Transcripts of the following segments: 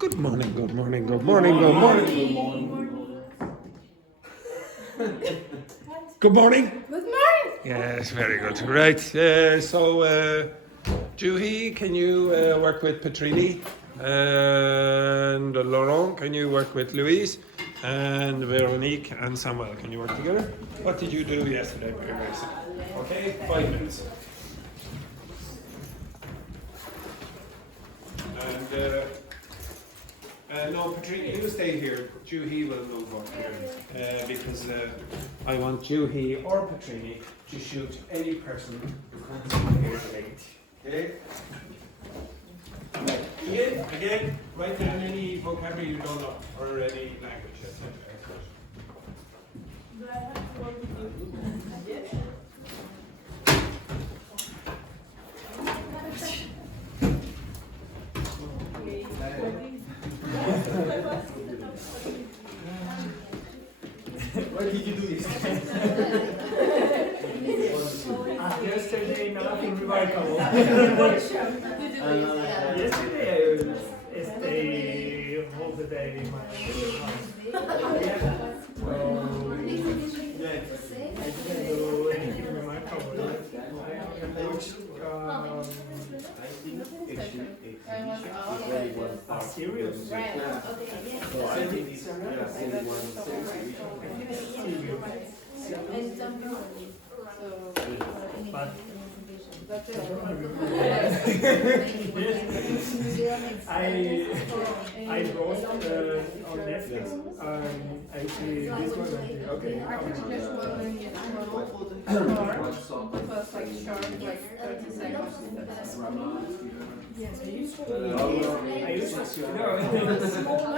Good morning, good morning, good morning, good morning. Good morning. Good morning. Yes, very good. Right. Juhi, can you work with Petrini? And Laurent, can you work with Louise? And Veronique and Samuel, can you work together? What did you do yesterday? Very nice. Okay, 5 minutes. And no, Petrini, you stay here. Juhi will move up here because I want Juhi or Petrini to shoot any person who comes in here late. Okay? Again, write down any vocabulary you don't know or any language. Do I have to work with you? Yes. Why did you do this? Yesterday, nothing remarkable. Yesterday, I stayed all the day in my house. I didn't do anything remarkable. I watched a series. So I think it's I wrote on Netflix. I see this one. Okay. I used to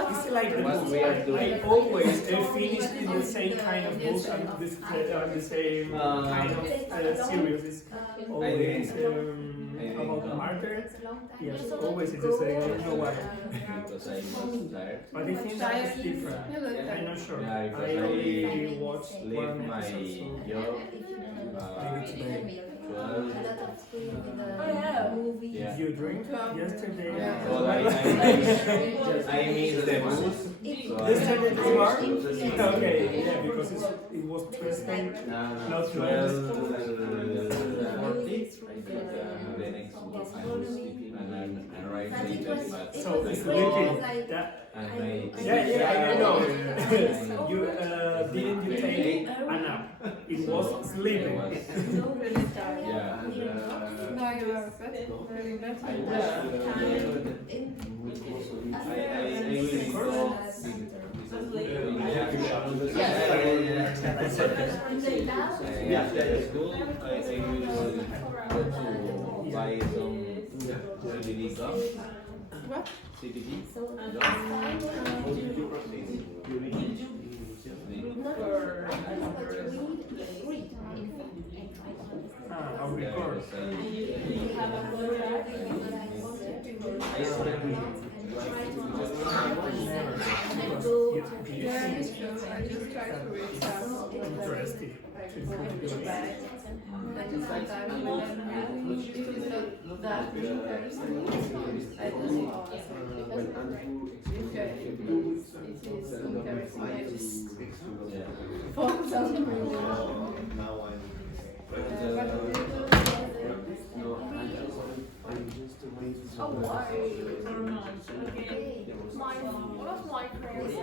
it's like the book. I always finish in the same kind of book and the same kind of series. It's always about murder. Yes, always it's the same. I don't know why. But I think it's different. I'm not sure. I only watched one episode, so maybe today. Yeah. You drink yesterday? Well, I mean the booze. Yesterday the bar? Okay, yeah, because it was Tuesday, not Wednesday. The next one I was sleeping and I arrived later. So sleeping. Yeah, I know. You didn't you take a nap? It was sleeping. Yeah. No, you are very good. Buy some CBD gum. What? CBD. I'll record. Interesting. One of my friends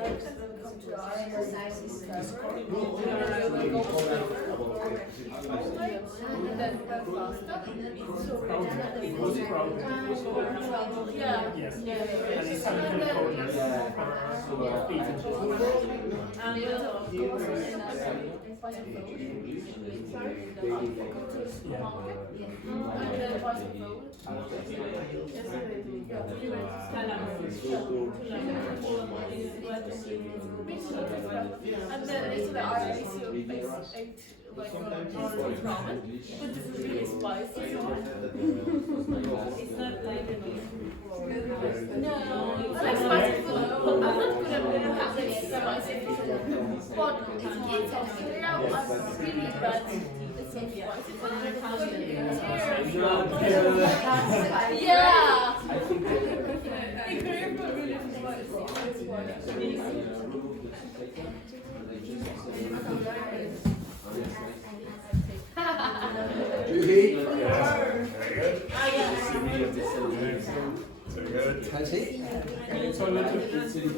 come to our exercises. Yeah. Yes. And it's something recorded for And then yesterday I ate like ramen, but this is really spicy. It's not like no, I like spicy food. I'm not good at having spicy food. But it's actually I'm really bad. It's so spicy. Yeah. Julie? And it's all little bits in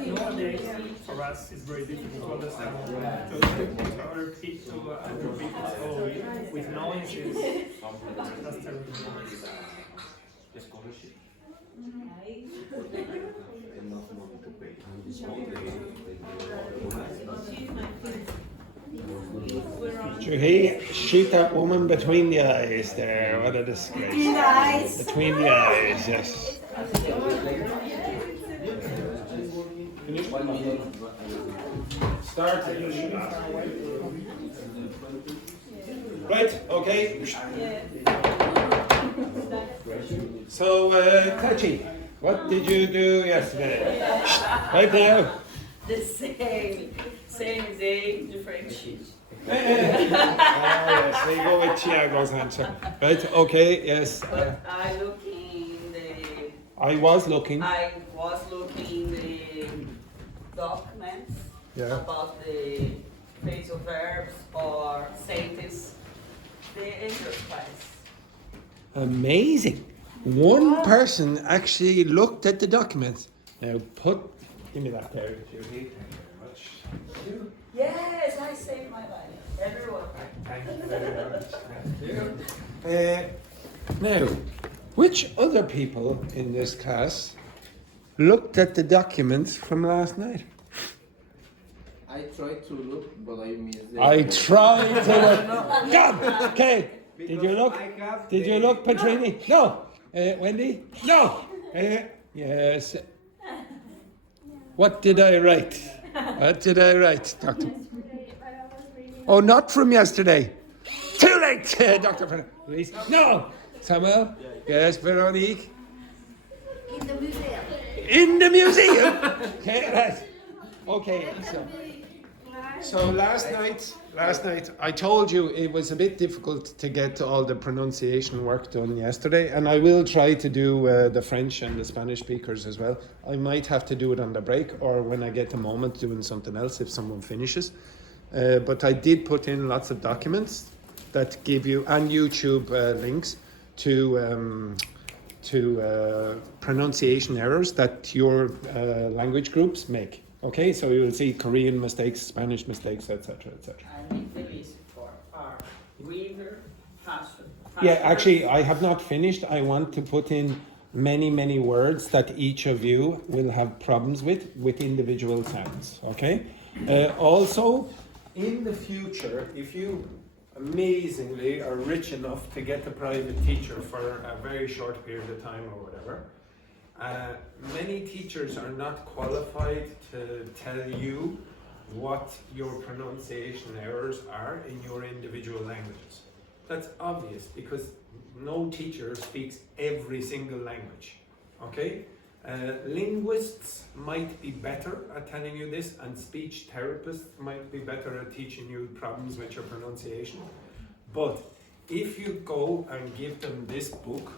Nowadays, for us, it's very difficult to understand other people's story with noises. That's terrible. Julie, shoot that woman between the eyes there. What a disgrace. Between the eyes. Between the eyes, yes. Start. Right, okay. So, Tachi, what did you do yesterday? Right now. The same day, different sheet. Yes, we go with Tiago's answer. Right, okay, yes. But I was looking. the documents about the phrasal verbs or sentence, the exercise. Amazing. One person actually looked at the documents. Now give me that there, Judy. Thank you very much. Yes, I saved my life. Everyone. Thank you very much. Now, which other people in this class looked at the documents from last night? I tried to look, but I missed it. I tried to look. God, okay. Did you look? Did you look, Petrini? No. Wendy? No. Yes. What did I write? What did I write, Doctor? Oh, not from yesterday. Too late, Dr. Please. No. Samuel? Yes, Veronique? In the museum. In the museum? Okay, right. Okay, so last night I told you it was a bit difficult to get all the pronunciation work done yesterday, and I will try to do the French and the Spanish speakers as well. I might have to do it on the break or when I get a moment doing something else if someone finishes. But I did put in lots of documents that give you, and YouTube links to pronunciation errors that your language groups make. Okay, so you will see Korean mistakes, Spanish mistakes, etc., etc. I make the list for our river, passion. Yeah, actually, I have not finished. I want to put in many words that each of you will have problems with individual sounds. Okay. Also, in the future, if you amazingly are rich enough to get a private teacher for a very short period of time or whatever, many teachers are not qualified to tell you what your pronunciation errors are in your individual languages. That's obvious because no teacher speaks every single language. Okay? Linguists might be better at telling you this, and speech therapists might be better at teaching you problems with your pronunciation. But if you go and give them this book,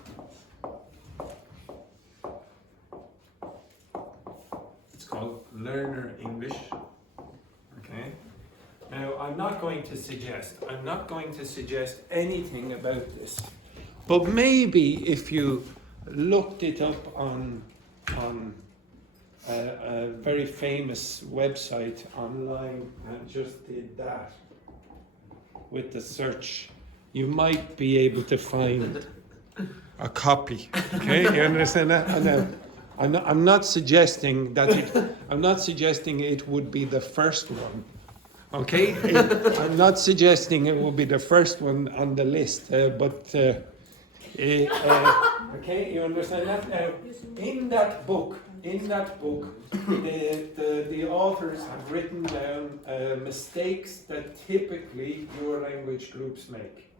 it's called Learner English. Okay. Now I'm not going to suggest anything about this, but maybe if you looked it up on a very famous website online and just did that, with the search, you might be able to find a copy. Okay, you understand that? And, I'm not suggesting that I'm not suggesting it would be the first one. Okay, I'm not suggesting it will be the first one on the list, but okay, you understand that? In that book, the authors have written down mistakes that typically your language groups make.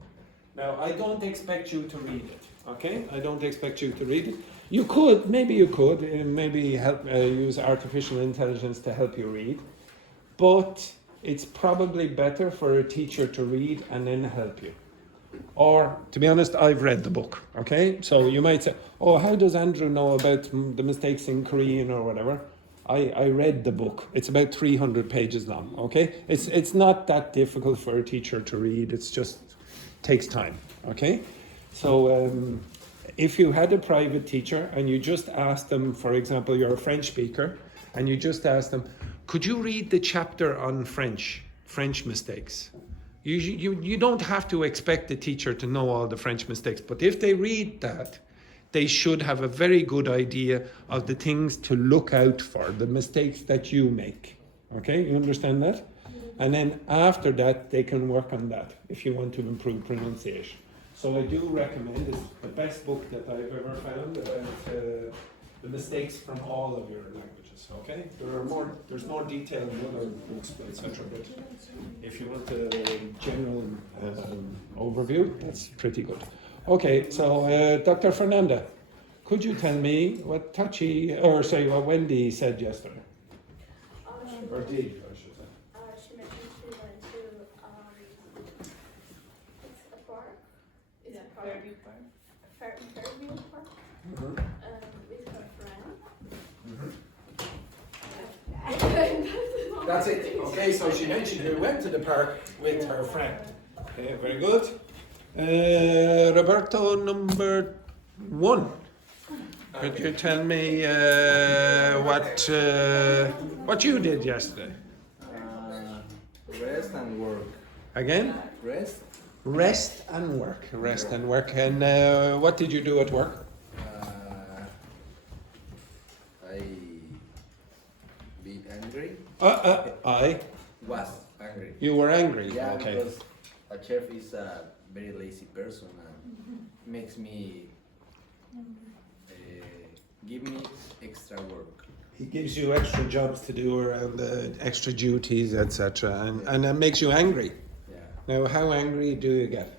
Now, I don't expect you to read it. Okay, I don't expect you to read it. You could, maybe help use artificial intelligence to help you read, but it's probably better for a teacher to read and then help you. Or, to be honest, I've read the book, okay? So you might say, oh, how does Andrew know about the mistakes in Korean or whatever? I read the book. It's about 300 pages long, okay? It's not that difficult for a teacher to read. It's just takes time, okay? So if you had a private teacher and you just asked them, for example, you're a French speaker, and you just asked them, could you read the chapter on French mistakes? You don't have to expect the teacher to know all the French mistakes, but if they read that, they should have a very good idea of the things to look out for, the mistakes that you make. Okay, you understand that? And then after that, they can work on that if you want to improve pronunciation. So I do recommend, it's the best book that I've ever found about the mistakes from all of your languages. Okay, there's more detail in other books, etc. But if you want a general overview, that's pretty good. Okay, so Dr. Fernanda, could you tell me what what Wendy said yesterday? Or did, I should say. She mentioned she went to it's a park. It's a park. Fairview Park. Fairview Park. Mm-hmm. With her friend. That's it. Okay, so she mentioned who went to the park with her friend. Okay, very good. Roberto, number 1. Could you tell me what you did yesterday? Rest and work. Again? Rest. Rest and work. Rest and work. And what did you do at work? I be angry. I. Was angry. You were angry. Yeah, Okay. because a chef is a very lazy person and makes me give me extra work. He gives you extra jobs to do around extra duties, etc. And that makes you angry. Yeah. Now, how angry do you get?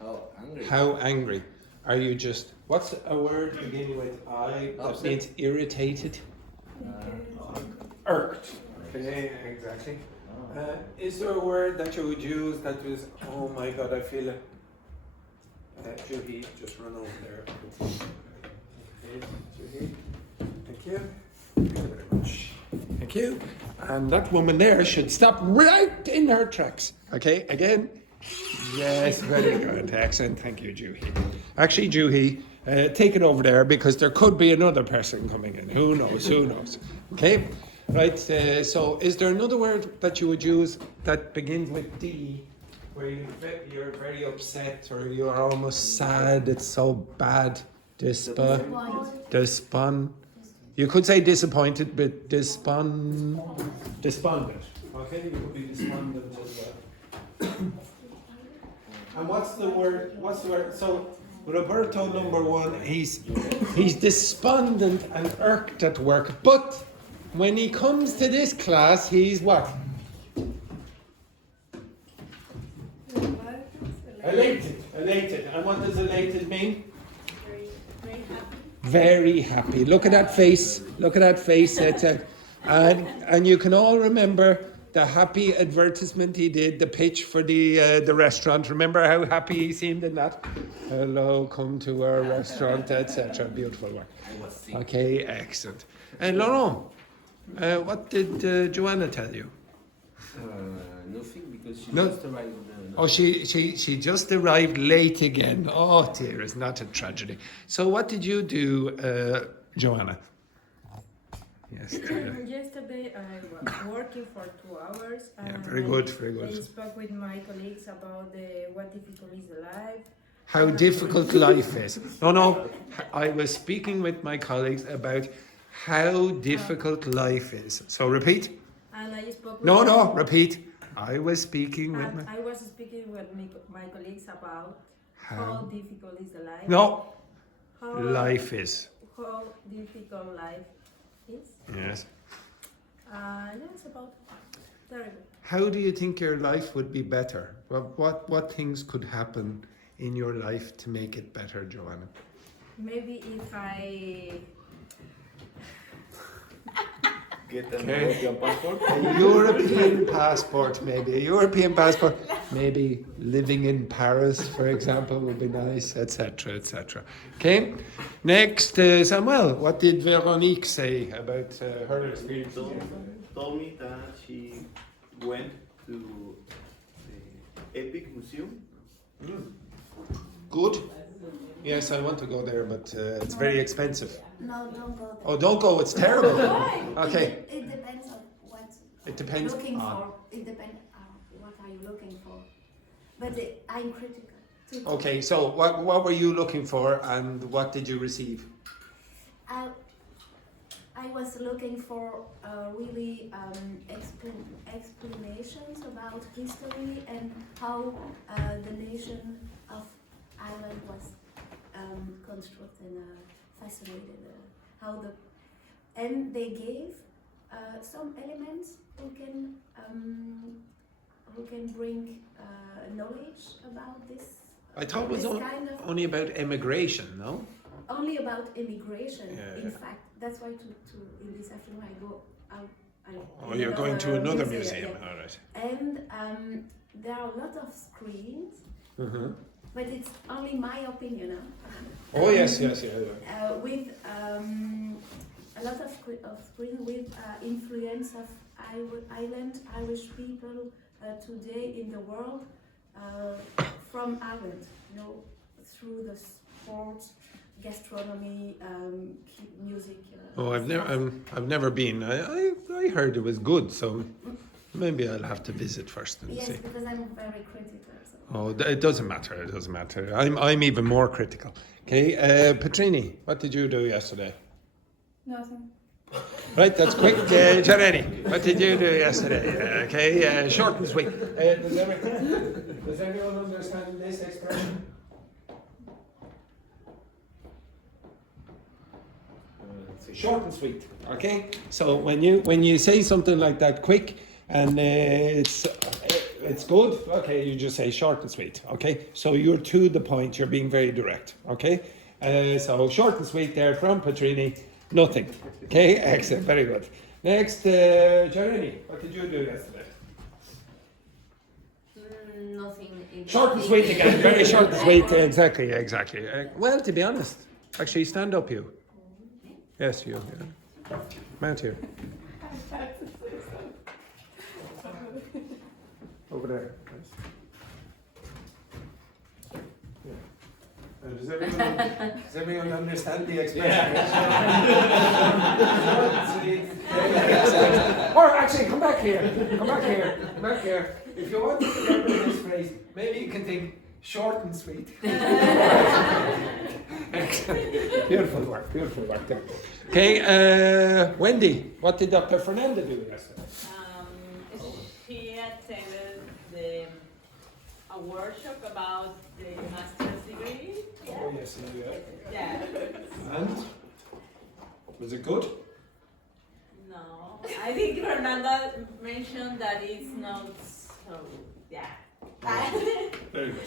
How angry? How angry? Are you just, what's a word beginning with I that Upset. means irritated? Irked. Okay, exactly. Is there a word that you would use that was, oh my god, I feel it? Juhi, just run over there. Juhi, thank you. Thank you very much. Thank you. And that woman there should stop right in her tracks. Okay, again. Yes, very good. Excellent. Thank you, Juhi. Actually, Juhi, take it over there because there could be another person coming in. Who knows? Who knows? Okay. Right. So, is there another word that you would use that begins with D, where you're very upset or you're almost sad? It's so bad. Despond. You could say disappointed, but despondent. Okay, you could be despondent as well. And what's the word? So Roberto, number 1, he's despondent and irked at work, but when he comes to this class, he's what? Elated. And what does elated mean? Very happy. Look at that face. And you can all remember the happy advertisement he did, the pitch for the restaurant. Remember how happy he seemed in that? Hello, come to our restaurant, etc. Beautiful work. Okay, excellent. And Laurent, what did Joanna tell you? Nothing, because she No. just arrived. Oh, she just arrived late again. Oh dear, it's not a tragedy. So what did you do, Joanna? yesterday? Yesterday I was working for 2 hours. Yeah, And very good, very I good. spoke with my colleagues about what difficult is life. How difficult life is. No, I was speaking with my colleagues about how difficult life is. So repeat. And I spoke with No, repeat. I was speaking with and my... I was speaking with my colleagues about how How? difficult is the life. No, How, life is. How difficult life is. Yes. That's about terrible. How do you think your life would be better? What things could happen in your life to make it better, Joanna? Maybe if I Get an Okay. European passport. A European passport, maybe. A European passport. Maybe living in Paris, for example, would be nice, etc., etc. Okay. Next, Samuel, what did Veronique say about her experience? Told me that she went to the Epic Museum. Good. Yes, I want to go there, but it's very expensive. No, don't go there. Oh, don't go. It's terrible. Okay. It depends on what It depends you're looking on. for. It depends on what are you looking for. But I'm critical too. Okay, so what were you looking for, and what did you receive? I was looking for really explanations about history and how the nation of Ireland was constructed and fascinated. And they gave some elements who can bring knowledge about this. I thought it was This kind of- only about immigration, no? Only about immigration. Yeah, In yeah. fact, that's why in this afternoon I go out. Oh, you're going to another museum. All right. And there are a lot of screens, Mm-hmm. but it's only my opinion. Huh? Oh yes, yeah. With a lot of screens with influence of Irish people today in the world from Ireland. You know, through the sports, gastronomy, music. Oh, stuff. I've never been. I heard it was good, so maybe I'll have to visit first and Yes, see. because I'm very critical. So. Oh, it doesn't matter. It doesn't matter. I'm even more critical. Okay, Petrini, what did you do yesterday? Nothing. Right, that's quick. Gianni, what did you do yesterday? Okay, short and sweet. Does everyone understand this expression? Short and sweet. Okay. So when you say something like that, quick, and it's good. Okay, you just say short and sweet. Okay. So you're to the point. You're being very direct. Okay. So short and sweet there from Petrini. Nothing. Okay. Excellent. Very good. Next, Jeremy, what did you do yesterday? Nothing. Short and sweet again. Very short and sweet. Exactly. Well, to be honest, actually, stand up, you. Yes, you. Yeah. Mount here. Over there. Yeah. Does everyone understand the expression? Or actually, come back here. If you want to remember this phrase, maybe you can think short and sweet. Excellent. Beautiful work there. Okay, Wendy, what did Dr. Fernanda do yesterday? She attended a workshop about the master's degree. Oh, yes, Yeah. And? Was it good? No, I think Fernanda mentioned that it's not so. Yeah. Very good.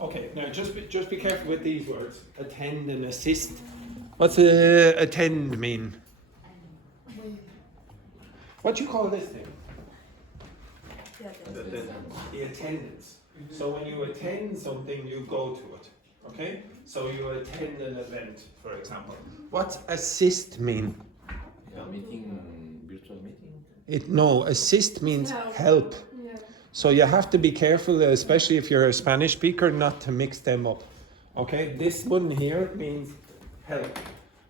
Okay, now just be careful with these words. Attend and assist. What's attend mean? What do you call this thing? The attendance. So when you attend something, you go to it. Okay? So you attend an event, for example. What's assist mean? Virtual meeting. No, assist means help. So you have to be careful, especially if you're a Spanish speaker, not to mix them up. Okay, this one here means help.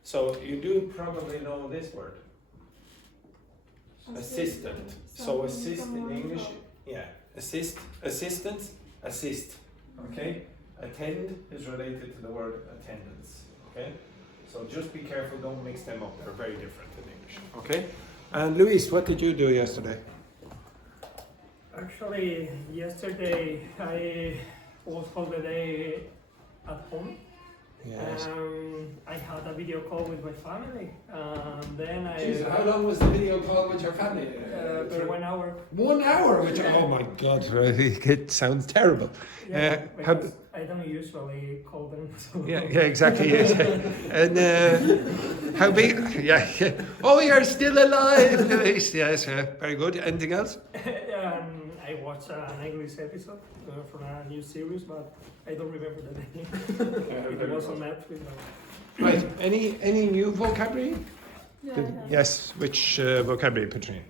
So you do probably know this word. Assistant. So assist in English, yeah. Assist, assistance, assist. Okay? Attend is related to the word attendance. Okay? So just be careful, don't mix them up. They're very different in English. Okay? And Luis, what did you do yesterday? Actually, yesterday I was holiday at home. Yes. I had a video call with my family. Then I. Jesus, how long was the video call with your family? For 1 hour. 1 hour? Which, oh my God, it sounds terrible. Yeah, How, because I don't usually call them. So. yeah, exactly. Yes. And how big? Yeah, yeah. Oh, you're still alive, Luis. Yes, very good. Anything else? I watched an English episode from a new series, but I don't remember the name. It was on Netflix. Right. Any new vocabulary? Yeah, Good. Yes. Which vocabulary, Patrina?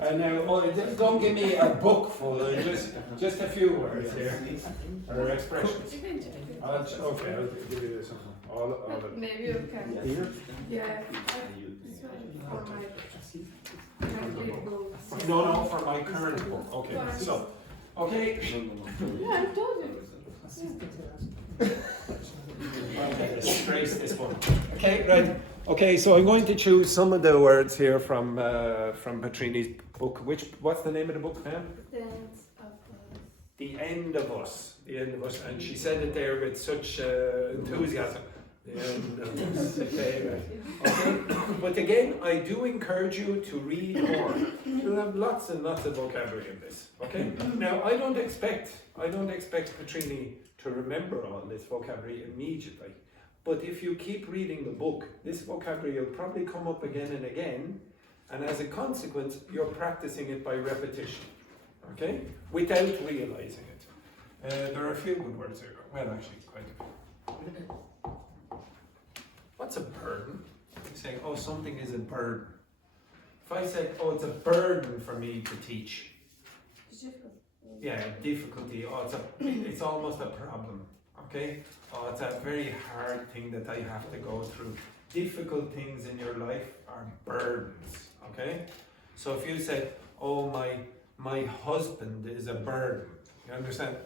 Now, don't give me a book full. Just a few words here, or expressions. Okay, I'll give you this one. All of it. Maybe you can. Here? Yeah. For my No, for my current book. Okay, so, okay. Yeah, I told you. Okay, let's trace this one. Okay, right. Okay, so I'm going to choose some of the words here from Patrini's book. What's the name of the book, ma'am? The End of Us. The End of Us. And she said it there with such enthusiasm. The End of Us. Okay, right. Okay. But again, I do encourage you to read more. You'll have lots and lots of vocabulary in this. Okay. Now, I don't expect Petrini to remember all this vocabulary immediately. But if you keep reading the book, this vocabulary will probably come up again and again, and as a consequence, you're practicing it by repetition, okay? Without realizing it. There are a few good words here. Well, actually, quite a few. What's a burden? You say, oh, something is a burden. If I said, oh, it's a burden for me to teach. Yeah, difficulty. Oh, it's almost a problem. Okay? Oh, it's a very hard thing that I have to go through. Difficult things in your life are burdens. Okay? So if you said, oh, my husband is a burden. You understand?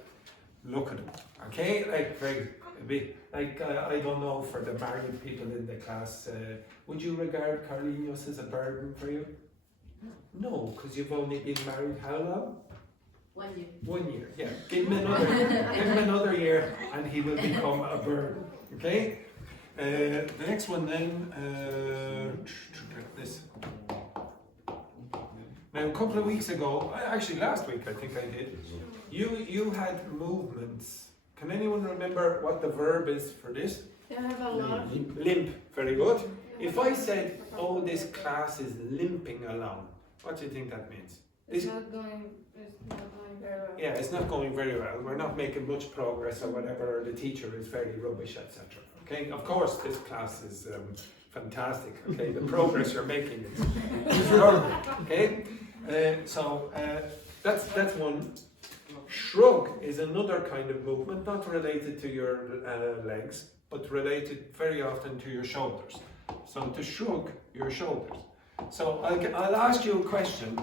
Look at him. Okay? I don't know, for the married people in the class, would you regard Carlinhos as a burden for you? No, because you've only been married how long? 1 year. 1 year, yeah. Give him another year and he will become a burden. Okay? The next one then, this. Now a couple of weeks ago, actually last week I think I did, you had movements. Can anyone remember what the verb is for this? I have a lot. Limp, very good. If I said, oh, this class is limping along, what do you think that means? It's not going very well. Yeah, it's not going very well. We're not making much progress or whatever. The teacher is very rubbish, etc. Okay, of course this class is fantastic. Okay, the progress you're making is wrong. Okay, so that's one. Shrug is another kind of movement, not related to your legs, but related very often to your shoulders. So to shrug your shoulders. So I'll ask you a question,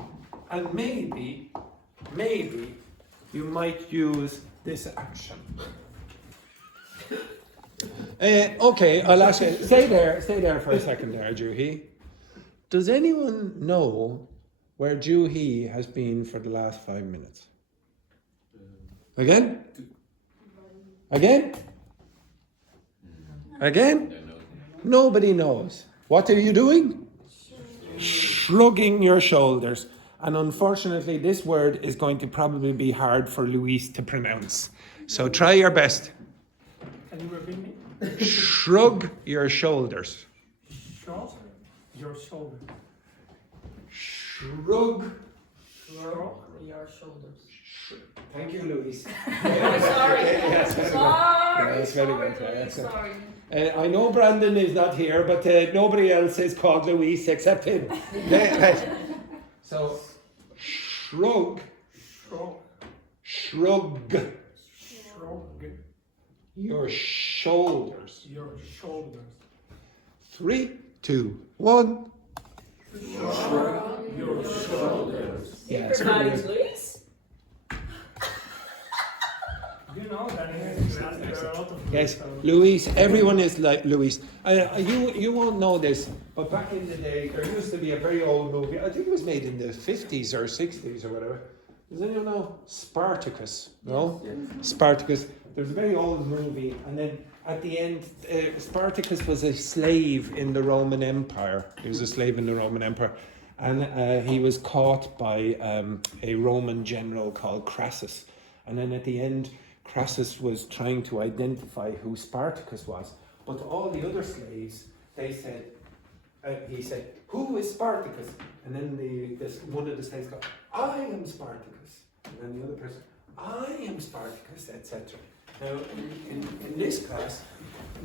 and maybe you might use this action. Okay, I'll ask you. Stay there for a second there, Juhi. Does anyone know where Juhi has been for the last 5 minutes? Again? Again? Again? Nobody knows. What are you doing? Shrugging your shoulders. And unfortunately, this word is going to probably be hard for Luis to pronounce. So try your best. Can you repeat me? Shrug your shoulders. Shrug your shoulder. Shrug. Shrug your shoulders. Thank you, Luis. Sorry. Yes, very good. Sorry. That's very good. Sorry, That's good. sorry. I know Brandon is not here, but nobody else is called Luis except him. So, shrug. Shrug. Shrug Shrug your shoulders. your shoulders. 3, 2, 1. Your shoulders. Yeah, it's Everybody's very- Luis? You know that in class there are a lot of Yes, so- Luis. Everyone is like Luis. You won't know this, but back in the day, there used to be a very old movie. I think it was made in the 50s or 60s or whatever. Does anyone know Spartacus? No, Spartacus. There's a very old movie, and then at the end, Spartacus was a slave in the Roman Empire. He was a slave in the Roman Empire, and he was caught by a Roman general called Crassus, and then at the end, Crassus was trying to identify who Spartacus was, but all the other slaves, they said, he said, "Who is Spartacus?" And then one of the slaves go, "I am Spartacus." And then the other person, "I am Spartacus," etc. Now, in this class,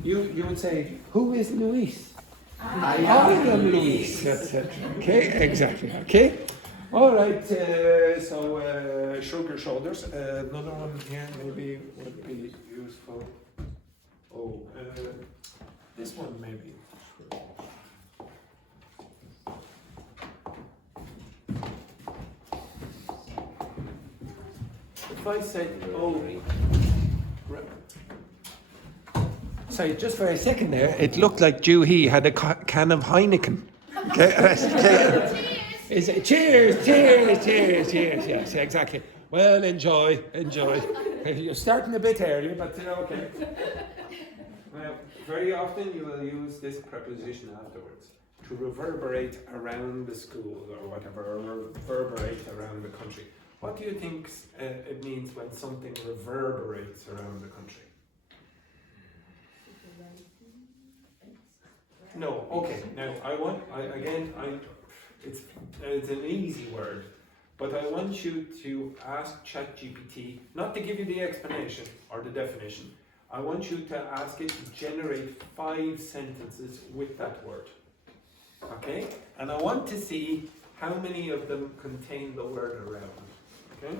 you would say, "Who is Luis?" I am Luis, etc. Okay, exactly. Okay. All right, so shrug your shoulders. Another one here maybe would be useful. Oh, this one maybe. If I said, sorry, just for a second there, it looked like He had a can of Heineken. Okay. Is it, cheers, yes, exactly. Well, enjoy. You're starting a bit early, but okay. Well, very often you will use this preposition afterwards to reverberate around the school or whatever, or reverberate around the country. What do you think it means when something reverberates around the country? No, okay. Now it's an easy word, but I want you to ask ChatGPT not to give you the explanation or the definition. I want you to ask it to generate 5 sentences with that word. Okay? And I want to see how many of them contain the word around. Okay?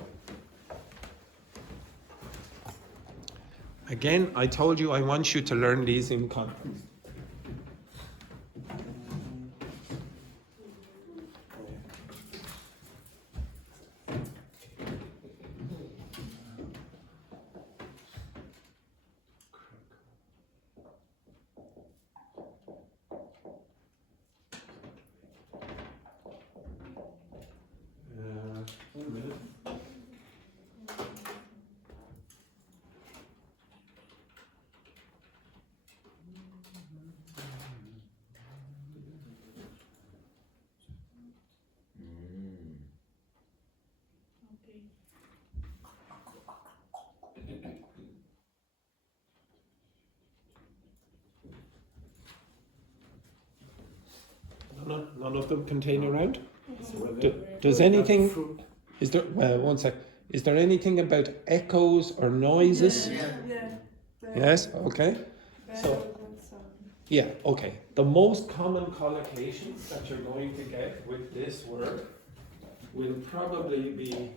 Again, I told you I want you to learn these in context. None of them contain around? Does anything, is there, well, one sec, is there anything about echoes or noises? Yes, okay. So, yeah, okay. The most common collocations that you're going to get with this word will probably be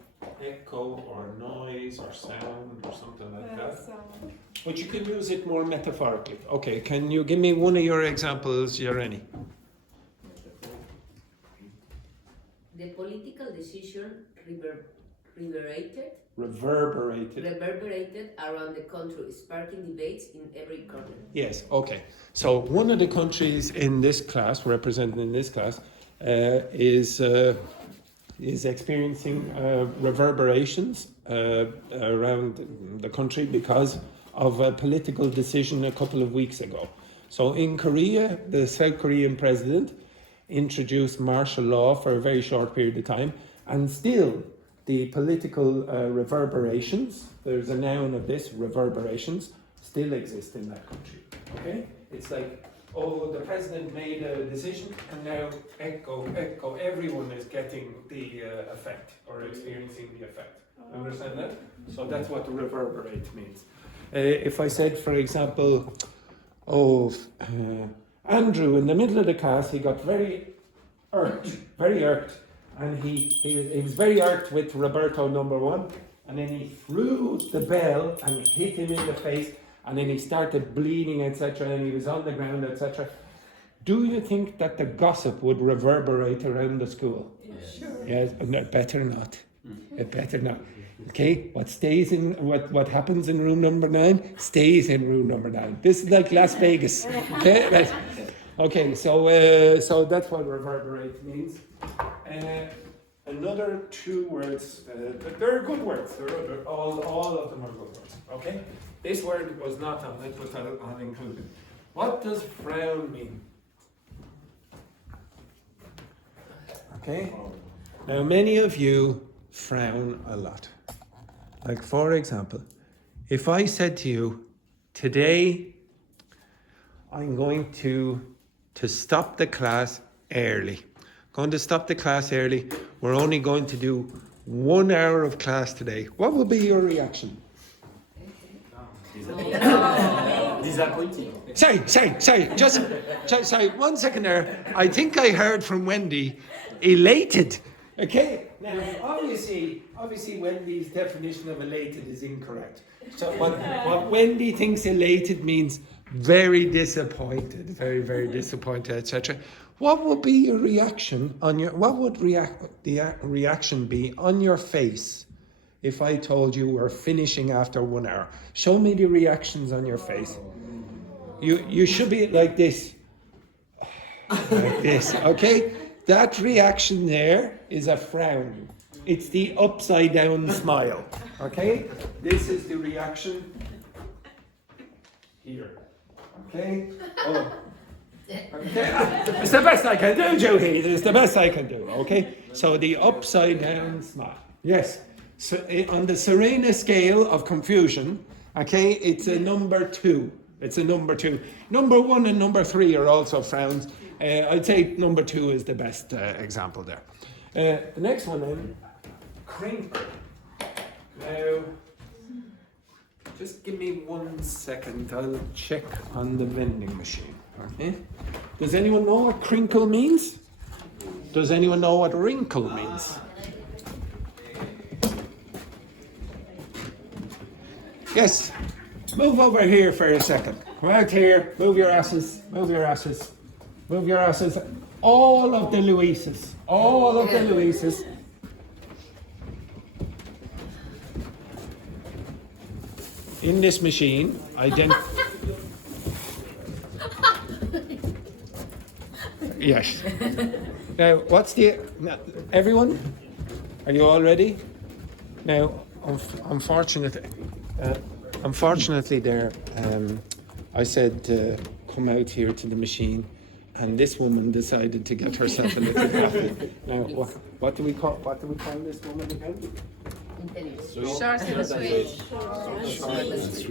echo or noise or sound or something like that. But you can use it more metaphorically. Okay, can you give me one of your examples, Yoreni? The political decision Reverberated around the country, sparking debates in every corner. Yes, okay. So one of the countries in this class, represented in this class, is experiencing reverberations around the country because of a political decision a couple of weeks ago. So in Korea, the South Korean president introduced martial law for a very short period of time, and still the political reverberations, there's a noun of this, reverberations, still exist in that country. Okay? It's like, oh, the president made a decision, and now echo, everyone is getting the effect, or experiencing the effect. Understand that? So that's what reverberate means. If I said, for example, Andrew, in the middle of the class, he got very irked, and he was very irked with Roberto number 1, and then he threw the bell and hit him in the face, and then he started bleeding, etc., and he was on the ground, etc. Do you think that the gossip would reverberate around the school? Yes, no, better not. It better not. Okay, what happens in room number 9 stays in room number 9. This is like Las Vegas. Okay, right. Okay, so that's what reverberate means. Another 2 words. They're good words. All of them are good words. Okay, this word was not on it, but I'll include it. What does frown mean? Okay. Now, many of you frown a lot. Like, for example, if I said to you, today I'm going to stop the class early. Going to stop the class early. We're only going to do 1 hour of class today. What would be your reaction? Disappointing. Sorry, 1 second there. I think I heard from Wendy, elated. Okay, now obviously Wendy's definition of elated is incorrect. So what Wendy thinks elated means very disappointed, very disappointed, etc. What would be your reaction the reaction be on your face if I told you we're finishing after 1 hour? Show me the reactions on your face. You should be like this. Like this, okay? That reaction there is a frown. It's the upside down smile. Okay? This is the reaction here. Okay? Oh. Okay. It's the best I can do, Judy. It's the best I can do. Okay? So the upside down smile. Yes. So on the Serena scale of confusion, okay, it's a number 2. It's a number 2. Number 1 and number 3 are also frowns. I'd say number 2 is the best example there. The next one then, crinkle. Now, just give me 1 second. I'll check on the vending machine. Okay. Does anyone know what crinkle means? Does anyone know what wrinkle means? Yes. Move over here for a second. Come out here. Move your asses. Move your asses. Move your asses. All of the Louises. All of the Louises. In this machine, yes. Now, everyone? Are you all ready? Now, unfortunately there, I said come out here to the machine, and this woman decided to get herself a little coffee. Now, what do we call this woman again? Short and sweet.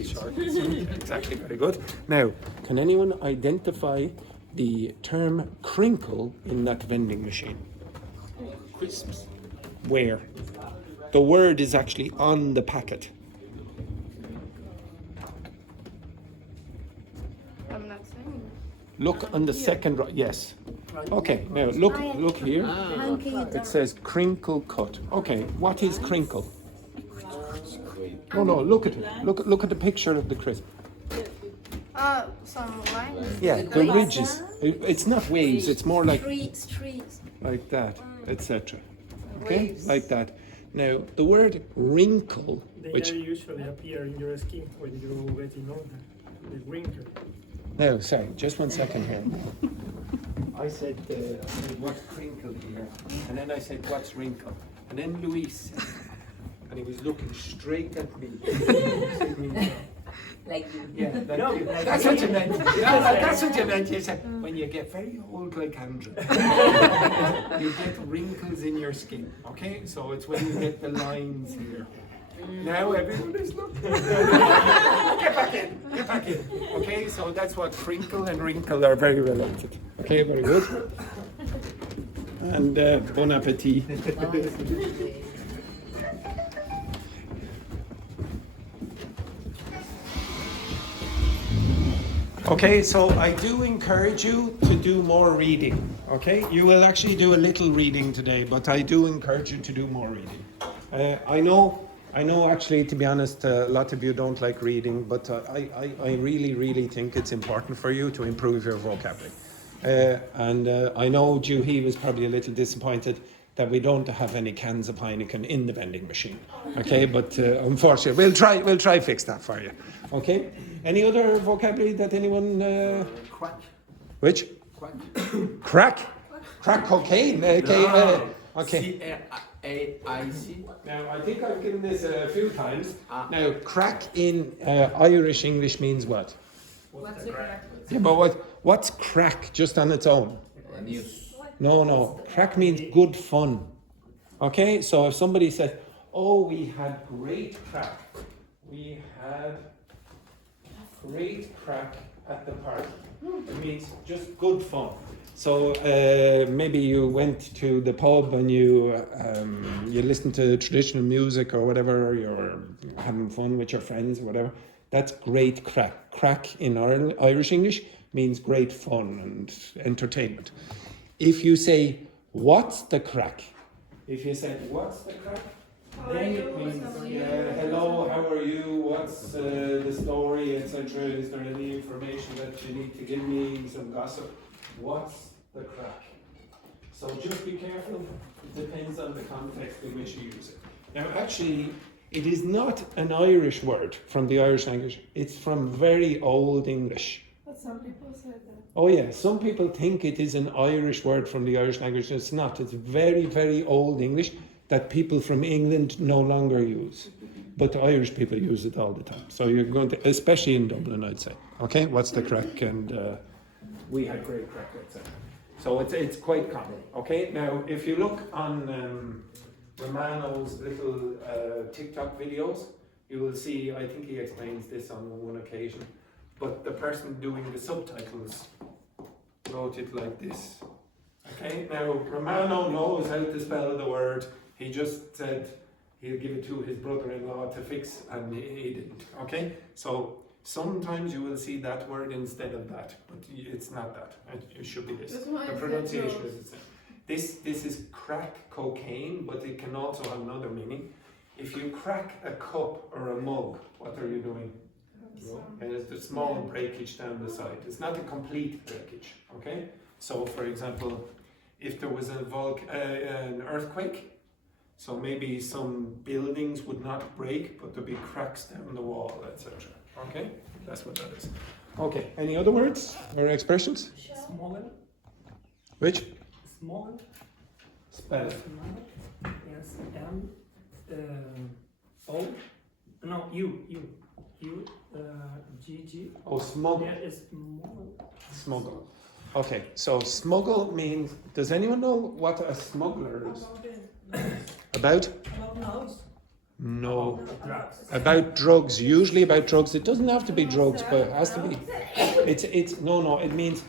Short. Exactly, very good. Now, can anyone identify the term crinkle in that vending machine? Crisps. Where? The word is actually on the packet. I'm not saying. Look on the second row. Yes. Okay, now look here. It says crinkle cut. Okay, what is crinkle? No, look at it. Look at the picture of the crisp. Some lines. Yeah, the ridges. It's not waves, it's more like Streets. like that, etc. Okay, like that. Now, the word wrinkle, They which usually appear in your skin when you get in older. The wrinkle. now, sorry, just 1 second here. I said what's crinkle here, and then I said what's wrinkle, and then Luis said, and he was looking straight at me. Like you. Yeah, like you. That's what you meant. That's what you meant. You said when you get very old like Andrew, you get wrinkles in your skin. Okay, so it's when you get the lines here. Now everyone is looking. Get back in. Okay, so that's what crinkle and wrinkle are very related. Okay, very good. And bon appetit. Okay, so I do encourage you to do more reading. Okay, you will actually do a little reading today, but I do encourage you to do more reading. I know. Actually, to be honest, a lot of you don't like reading, but I really think it's important for you to improve your vocabulary. And I know Juhi was probably a little disappointed that we don't have any cans of Heineken in the vending machine. Okay, but unfortunately, we'll try fix that for you. Okay. Any other vocabulary that anyone? Crack. Which? Crack. Crack cocaine. Okay. C-A-I-C. Now I think I've given this a few times. Now crack in Irish English means what? What's the crack? Yeah, but what's crack just on its own? News. No. Crack means good fun. Okay, so if somebody says, "Oh, we had great crack. We had great crack at the party," it means just good fun. So maybe you went to the pub and you listened to traditional music or whatever. Or you're having fun with your friends or whatever. That's great crack. Crack in Irish English means great fun and entertainment. If you say, "What's the crack?" If you say, "What's the crack?" then it means, "Hello, how are you? What's the story, etc. Is there any information that you need to give me? Some gossip? What's the crack?" So just be careful. It depends on the context in which you use it. Now, actually, it is not an Irish word from the Irish language. It's from very old English. But some people said that. Oh yeah, some people think it is an Irish word from the Irish language. It's not. It's very, very old English that people from England no longer use. But Irish people use it all the time. So you're going to, especially in Dublin, I'd say. Okay, what's the crack? And we had great crack, etc. So it's quite common. Okay, now if you look on Romano's little TikTok videos, you will see, I think he explains this on one occasion, but the person doing the subtitles wrote it like this. Okay, now Romano knows how to spell the word. He just said he'll give it to his brother-in-law to fix, and he didn't. Okay, so sometimes you will see that word instead of that, but it's not that. It should be this. The pronunciation is the same. This is crack cocaine, but it can also have another meaning. If you crack a cup or a mug, what are you doing? And it's the small breakage down the side. It's not a complete breakage. Okay. So, for example, if there was an earthquake, so maybe some buildings would not break, but there'd be cracks down the wall, etc. Okay, that's what that is. Okay. Any other words or expressions? Smaller. Which? Smaller. Spell it. Yes. O. No. U. G. Oh, smuggle. Yeah, it's small. Smuggle. Okay, so smuggle means. Does anyone know what a smuggler is? About? No. Drugs. About drugs. Usually about drugs. It doesn't have to be drugs, but it has to be. It's no. It means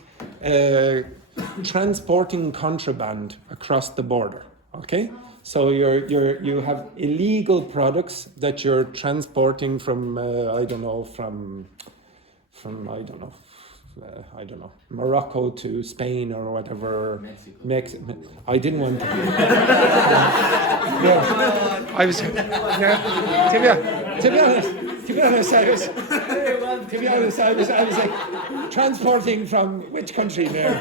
transporting contraband across the border. Okay. So you have illegal products that you're transporting from I don't know Morocco to Spain or whatever. Mexico. I didn't want to. Yeah. I was. Yeah, to be honest, I was like transporting from which country there?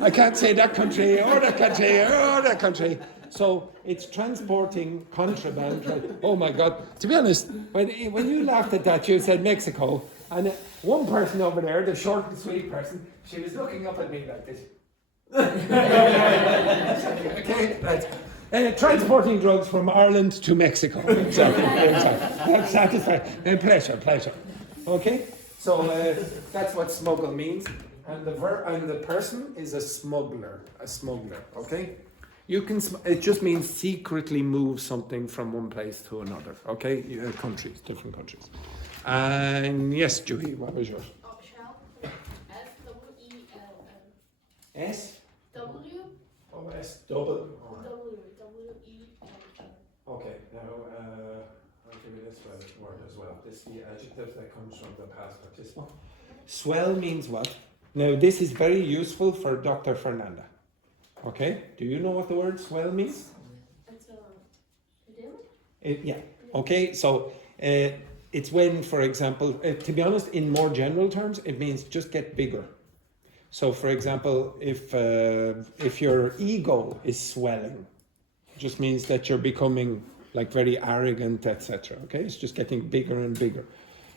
I can't say that country or that country or that country. So it's transporting contraband. Oh my God! To be honest, when you laughed at that, you said Mexico, and one person over there, the short and sweet person, she was looking up at me like this. Okay, right. Transporting drugs from Ireland to Mexico. That's satisfying. Pleasure. Okay, so that's what smuggle means, and the person is a smuggler. Okay. You can. It just means secretly move something from one place to another. Okay, countries, different countries. And yes, Juhi, what was yours? Oh, shell. S-W-E-L-L. S. W. Oh, S double. W-E-L-L. Okay, now I'll give you this word as well. This is the adjective that comes from the past participle. Swell means what? Now this is very useful for Dr. Fernanda. Okay, do you know what the word swell means? It's a Yeah. Okay, so it's when, for example, to be honest, in more general terms, it means just get bigger. So, for example, if your ego is swelling, it just means that you're becoming like very arrogant, etc. Okay, it's just getting bigger and bigger.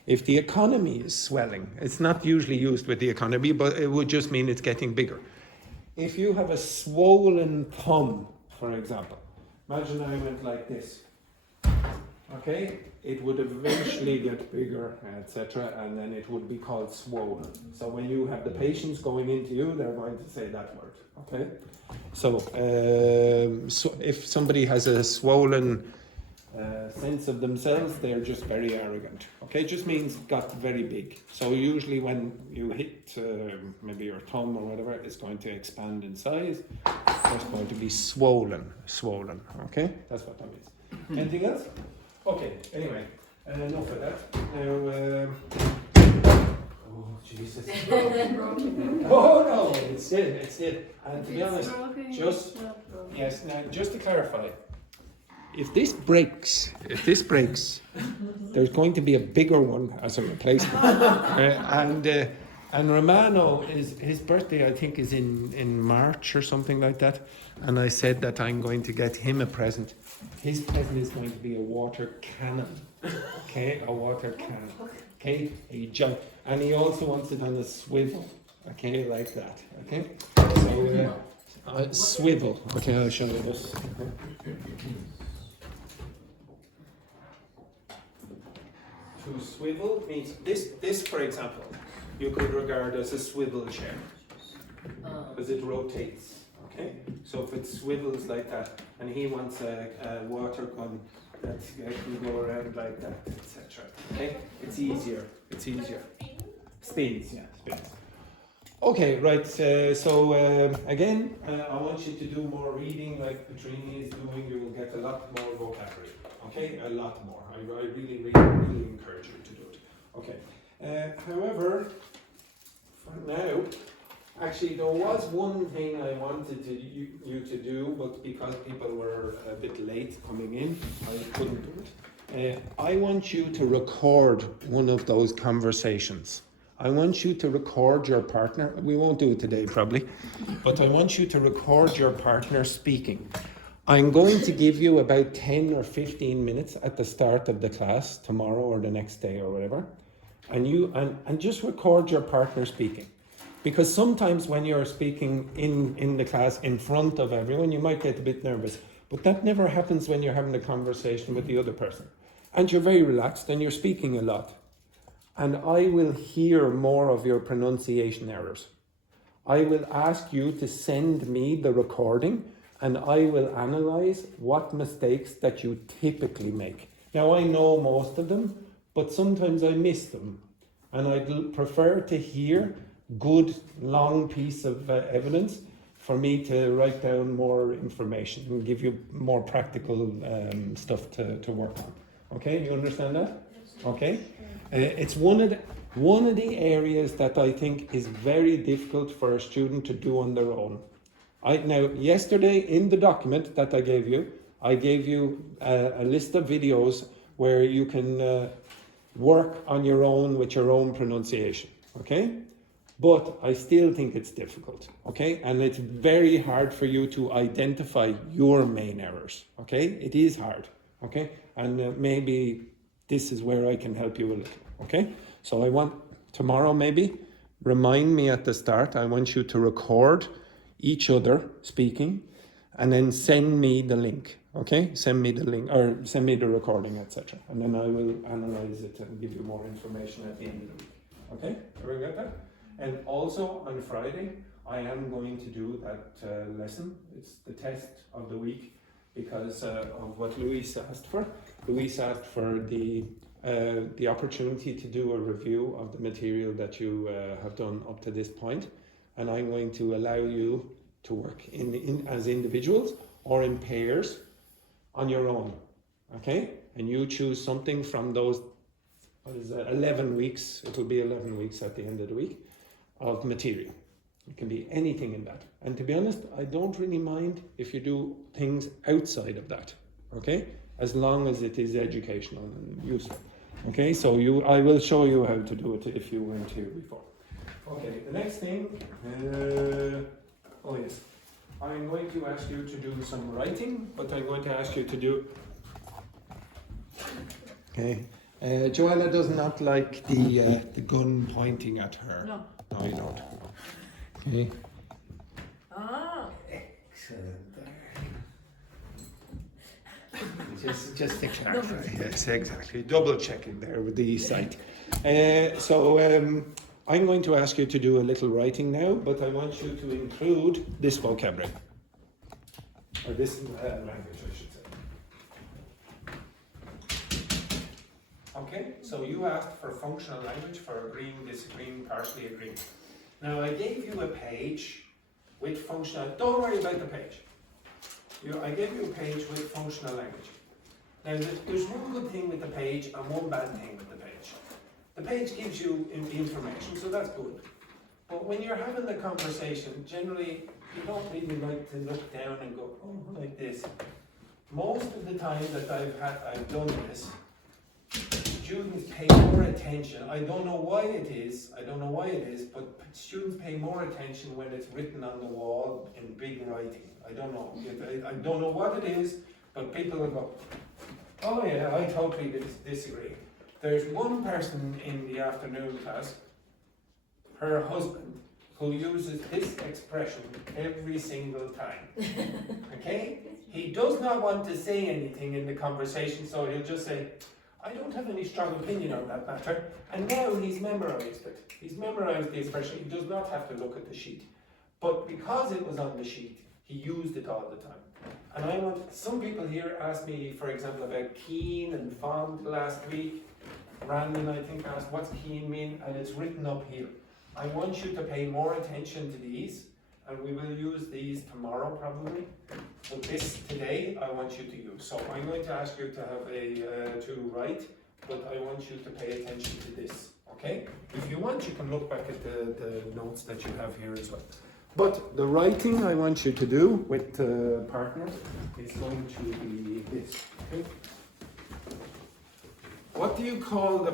If the economy is swelling, it's not usually used with the economy, but it would just mean it's getting bigger. If you have a swollen thumb, for example, imagine I went like this. Okay, it would eventually get bigger, etc., and then it would be called swollen. So when you have the patients going into you, they're going to say that word. Okay, so if somebody has a swollen sense of themselves, they're just very arrogant. Okay, it just means got very big. So usually when you hit maybe your thumb or whatever, it's going to expand in size. It's going to be swollen. Okay, that's what that means. Anything else? Okay, anyway, enough of that. Now, oh Jesus. Oh no, it's still. And to be honest, just to clarify, if this breaks, there's going to be a bigger one as a replacement. And Romano, his birthday I think is in March or something like that. And I said that I'm going to get him a present. His present is going to be a water cannon. Okay, a water cannon. Okay, a jump. And he also wants it on a swivel. Okay, like that. Okay, so swivel. Okay, I'll show you this. To swivel means this, for example, you could regard as a swivel chair because it rotates. Okay, so if it swivels like that, and he wants a water gun that can go around like that, etc. Okay, it's easier. Spins, yeah, spins. Okay, right. So again, I want you to do more reading, like Petrini is doing. You will get a lot more vocabulary. Okay, a lot more. I really encourage you to do it. Okay. However, for now, actually, there was one thing I wanted you to do, but because people were a bit late coming in, I couldn't do it. I want you to record one of those conversations. I want you to record your partner. We won't do it today, probably, but I want you to record your partner speaking. I'm going to give you about 10 or 15 minutes at the start of the class tomorrow or the next day or whatever, and just record your partner speaking. Because sometimes when you're speaking in the class in front of everyone, you might get a bit nervous, but that never happens when you're having a conversation with the other person. And you're very relaxed and you're speaking a lot. And I will hear more of your pronunciation errors. I will ask you to send me the recording and I will analyze what mistakes that you typically make. Now I know most of them, but sometimes I miss them. And I'd prefer to hear good long piece of evidence for me to write down more information and give you more practical stuff to work on. Okay, you understand that? Okay, it's one of the areas that I think is very difficult for a student to do on their own. Now yesterday in the document that I gave you a list of videos where you can work on your own with your own pronunciation. Okay. But I still think it's difficult, okay? And it's very hard for you to identify your main errors, okay? It is hard, okay? And maybe this is where I can help you a little, okay? So I want tomorrow maybe, remind me at the start, I want you to record each other speaking and then send me the link, okay? Send me the link or send me the recording, etc. And then I will analyze it and give you more information at the end of the week, okay? Everyone got that? And also on Friday, I am going to do that lesson. It's the test of the week because of what Luis asked for. Luis asked for the opportunity to do a review of the material that you have done up to this point. And I'm going to allow you to work as individuals or in pairs on your own, okay? And you choose something from those, 11 weeks. It will be 11 weeks at the end of the week. Of material. It can be anything in that. And to be honest, I don't really mind if you do things outside of that, okay? As long as it is educational and useful, okay? So I will show you how to do it if you weren't here before. Okay, the next thing, oh yes, I'm going to ask you to do some writing, but I'm going to ask you to do. Okay, Joanna does not like the gun pointing at her. No. No, you don't. Okay. Ah. Just to clarify, yes, exactly. Double checking there with the site. I'm going to ask you to do a little writing now, but I want you to include this vocabulary. Or this language, I should say. Okay, so you asked for functional language for agreeing, disagreeing, partially agreeing. Now I gave you a page with functional, don't worry about the page. I gave you a page with functional language. Now there's one good thing with the page and one bad thing with the page. The page gives you the information, so that's good. But when you're having the conversation, generally you don't really like to look down and go, oh, like this. Most of the time that I've done this, students pay more attention. I don't know why it is, but students pay more attention when it's written on the wall in big writing. I don't know. I don't know what it is, but people will go, oh yeah, I totally disagree. There's one person in the afternoon class, her husband, who uses this expression every single time. Okay? He does not want to say anything in the conversation, so he'll just say, I don't have any strong opinion on that matter. And now he's memorized it. He's memorized the expression. He does not have to look at the sheet. But because it was on the sheet, he used it all the time. And some people here asked me, for example, about keen and font last week. Brandon, I think, asked, what's keen mean? And it's written up here. I want you to pay more attention to these, and we will use these tomorrow probably. But this today, I want you to use. So I'm going to ask you to have to write, but I want you to pay attention to this, okay? If you want, you can look back at the notes that you have here as well. But the writing I want you to do with partners is going to be this, okay? What do you call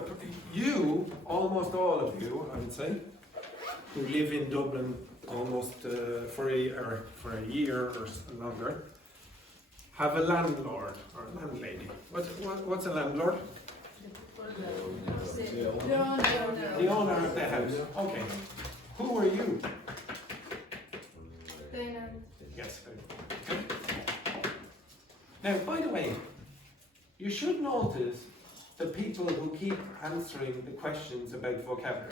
almost all of you, I would say, who live in Dublin almost for a year or longer, have a landlord or landlady. What's a landlord? The owner of the house. Okay. Who are you? Tenant. Yes. Now, by the way, you should notice the people who keep answering the questions about vocabulary.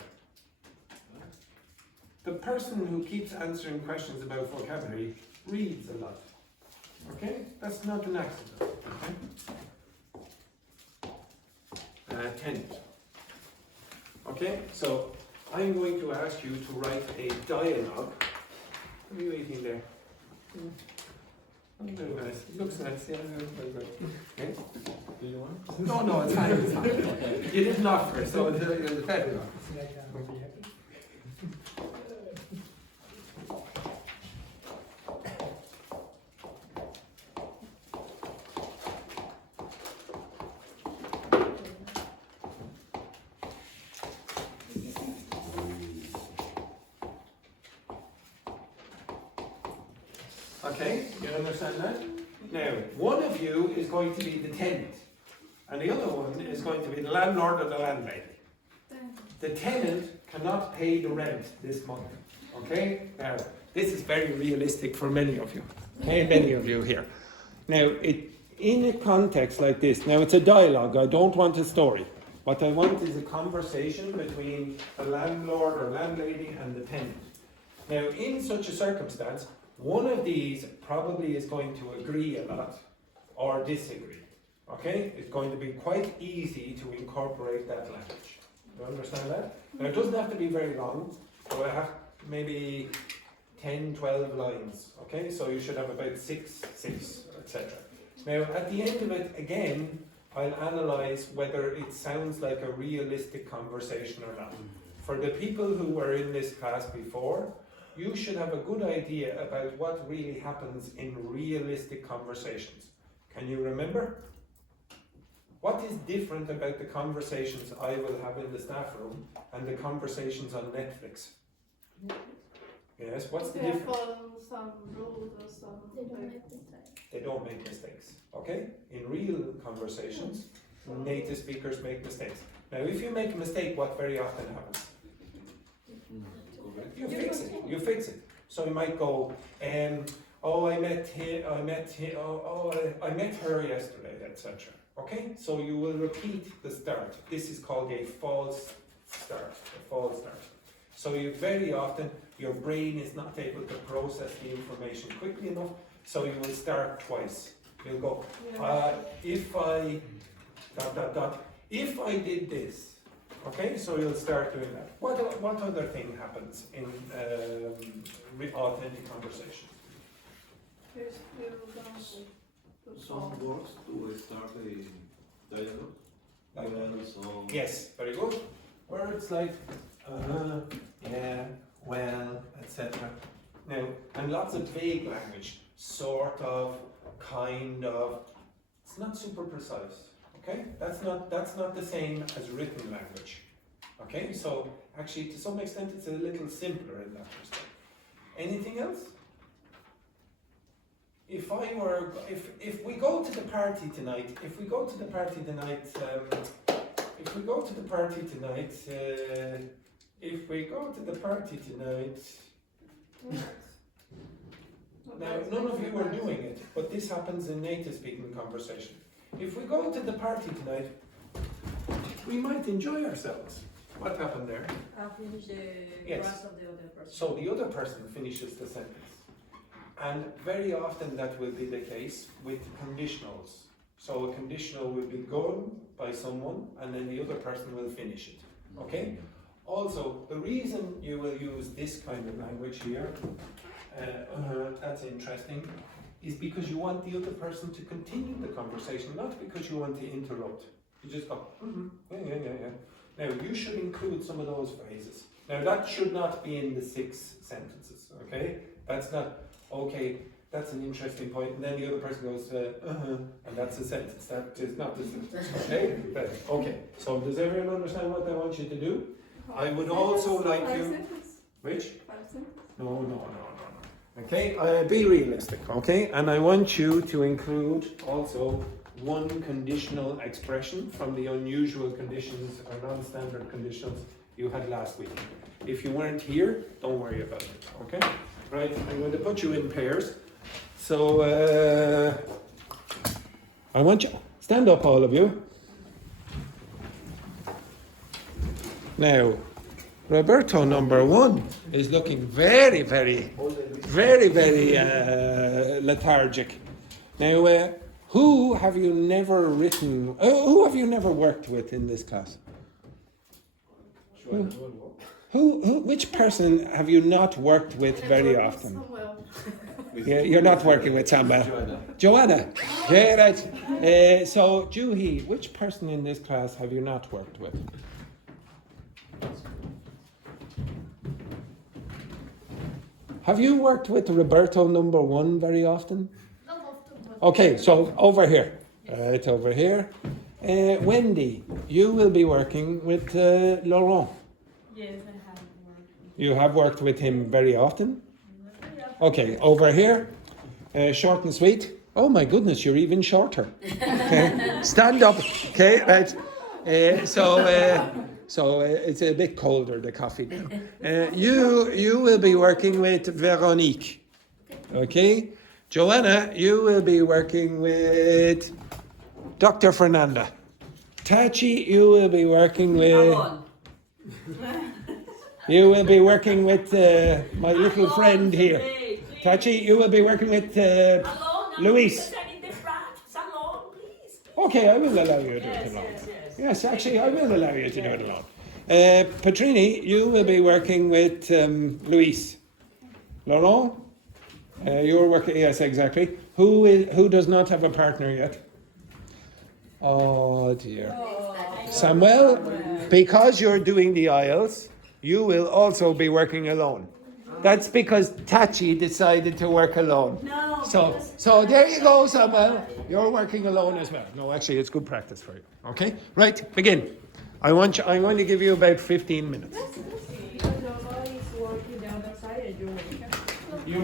The person who keeps answering questions about vocabulary reads a lot. Okay? That's not an accident. Okay? Tenant. Okay? So, I'm going to ask you to write a dialogue. What are you eating there? Very nice. It looks nice, yeah, very good. Okay? Do you want? No, it's fine. It's fine. You didn't offer, so it's a better one. Okay, you understand that? Now, one of you is going to be the tenant, and the other one is going to be the landlord or the landlady. The tenant cannot pay the rent this month. Okay? Now, this is very realistic for many of you. Okay, many of you here. Now, in a context like this, now it's a dialogue, I don't want a story. What I want is a conversation between the landlord or landlady and the tenant. Now, in such a circumstance, one of these probably is going to agree a lot or disagree. Okay? It's going to be quite easy to incorporate that language. You understand that? Now, it doesn't have to be very long. So I have maybe 10, 12 lines. Okay? So you should have about 6, etc. Now, at the end of it, again, I'll analyze whether it sounds like a realistic conversation or not. For the people who were in this class before, you should have a good idea about what really happens in realistic conversations. Can you remember? What is different about the conversations I will have in the staff room and the conversations on Netflix? Yes, what's the They difference? follow some rules or some. They don't make mistakes. They don't make mistakes, okay? In real conversations, native speakers make mistakes. Now, if you make a mistake, what very often happens? You fix it. You fix it. So you might go, oh, I met her yesterday, etc. Okay? So you will repeat the start. This is called a false start. A false start. So you very often, your brain is not able to process the information quickly enough, so you will start twice. You'll go, if I, ... if I did this. Okay, so you'll start doing that. What other thing happens in authentic conversation? Some words to start the dialogue. Like So yes, very good. Words like yeah, well, etc. Now, and lots of vague language, sort of, kind of. It's not super precise. Okay, that's not the same as written language. Okay, so actually, to some extent, it's a little simpler in that respect. Anything else? If we go to the party tonight, now none of you are doing it, but this happens in native speaking conversation. If we go to the party tonight, we might enjoy ourselves. What happened there? Finish the Yes. rest of the other person. So the other person finishes the sentence. And very often that will be the case with conditionals. So a conditional will be gone by someone and then the other person will finish it. Okay? Also, the reason you will use this kind of language here, that's interesting, is because you want the other person to continue the conversation, not because you want to interrupt. You just go, yeah. Now, you should include some of those phrases. Now, that should not be in the 6 sentences, okay? That's not, okay, that's an interesting point, and then the other person goes, and that's a sentence. That is not a sentence, okay? Okay, so does everyone understand what I want you to do? I would also like you... Which? 5 sentences. No. Okay, be realistic, okay? And I want you to include also one conditional expression from the unusual conditions or non-standard conditions you had last week. If you weren't here, don't worry about it, okay? Right, I'm going to put you in pairs. So, I want you, stand up all of you. Now, Roberto number 1 is looking very lethargic. Now, who have you never written, who have you never worked with in this class? Which person have you not worked with very often? Samuel. Yeah, you're not working with Samuel. Joanna. Yeah, right. So, Juhi, which person in this class have you not worked with? Have you worked with Roberto number 1 very often? Not often, but Okay, so over here. Right, over here. Wendy, you will be working with Laurent. Yes, I have worked. You have worked with him very often? Okay, over here. Short and sweet. Oh my goodness, you're even shorter. Okay. Stand up. Okay, right. So it's a bit colder, the coffee now. You will be working with Veronique. Okay? Joanna, you will be working with Dr. Fernanda. Tachi, you will be working with... You will be working with my little friend here. Tachi, you will be working with Luis. Okay, I will allow you to do it alone. Yes, actually, I will allow you to do it alone. Petrini, you will be working with Luis. Laurent, you're working, yes, exactly. Who does not have a partner yet? Oh dear. Samuel, because you're doing the IELTS, you will also be working alone. That's because Tachi decided to work alone. No. So there you go, Samuel. You're working alone as well. No, actually, it's good practice for you. Okay? Right, begin. I'm going to give you about 15 minutes. Because Dogme is working down You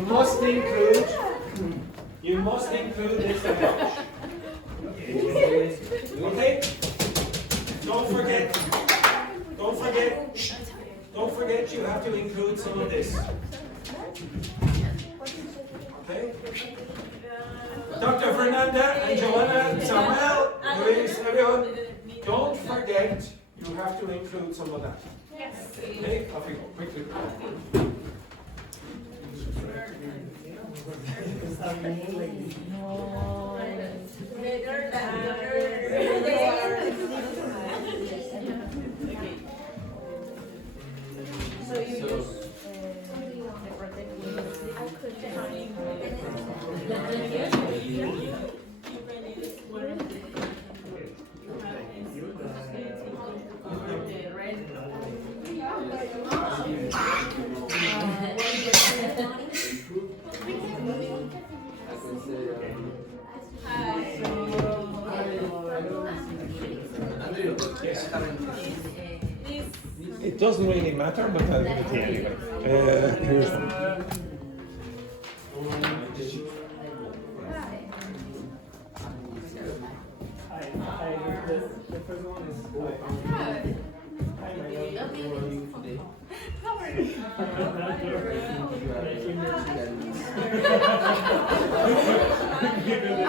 must include this approach. Okay? Don't forget you have to include some of this. Okay? Dr. Fernanda and Joanna, Samuel, Luis, everyone, don't forget you have to include some of that. Yes. Okay? Off you go, quickly. Better than So you use It doesn't really matter, but I'll give it to you anyway. Here's one. The first one is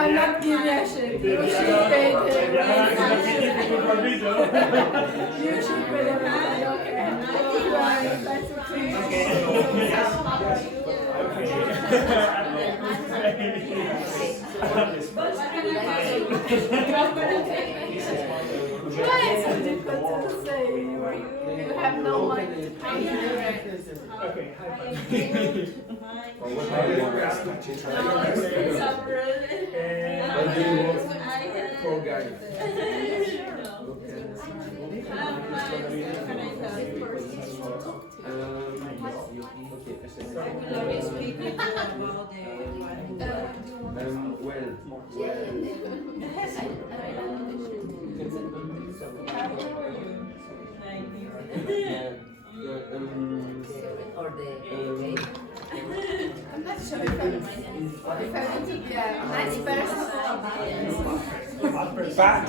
I'm not giving a shit. You should pay the You should pay the rent, okay? That's Why is it difficult to say you have no money to pay your rent? okay, high five. Poor guy. Or the I'm not sure if I want to be a nice person. Bad.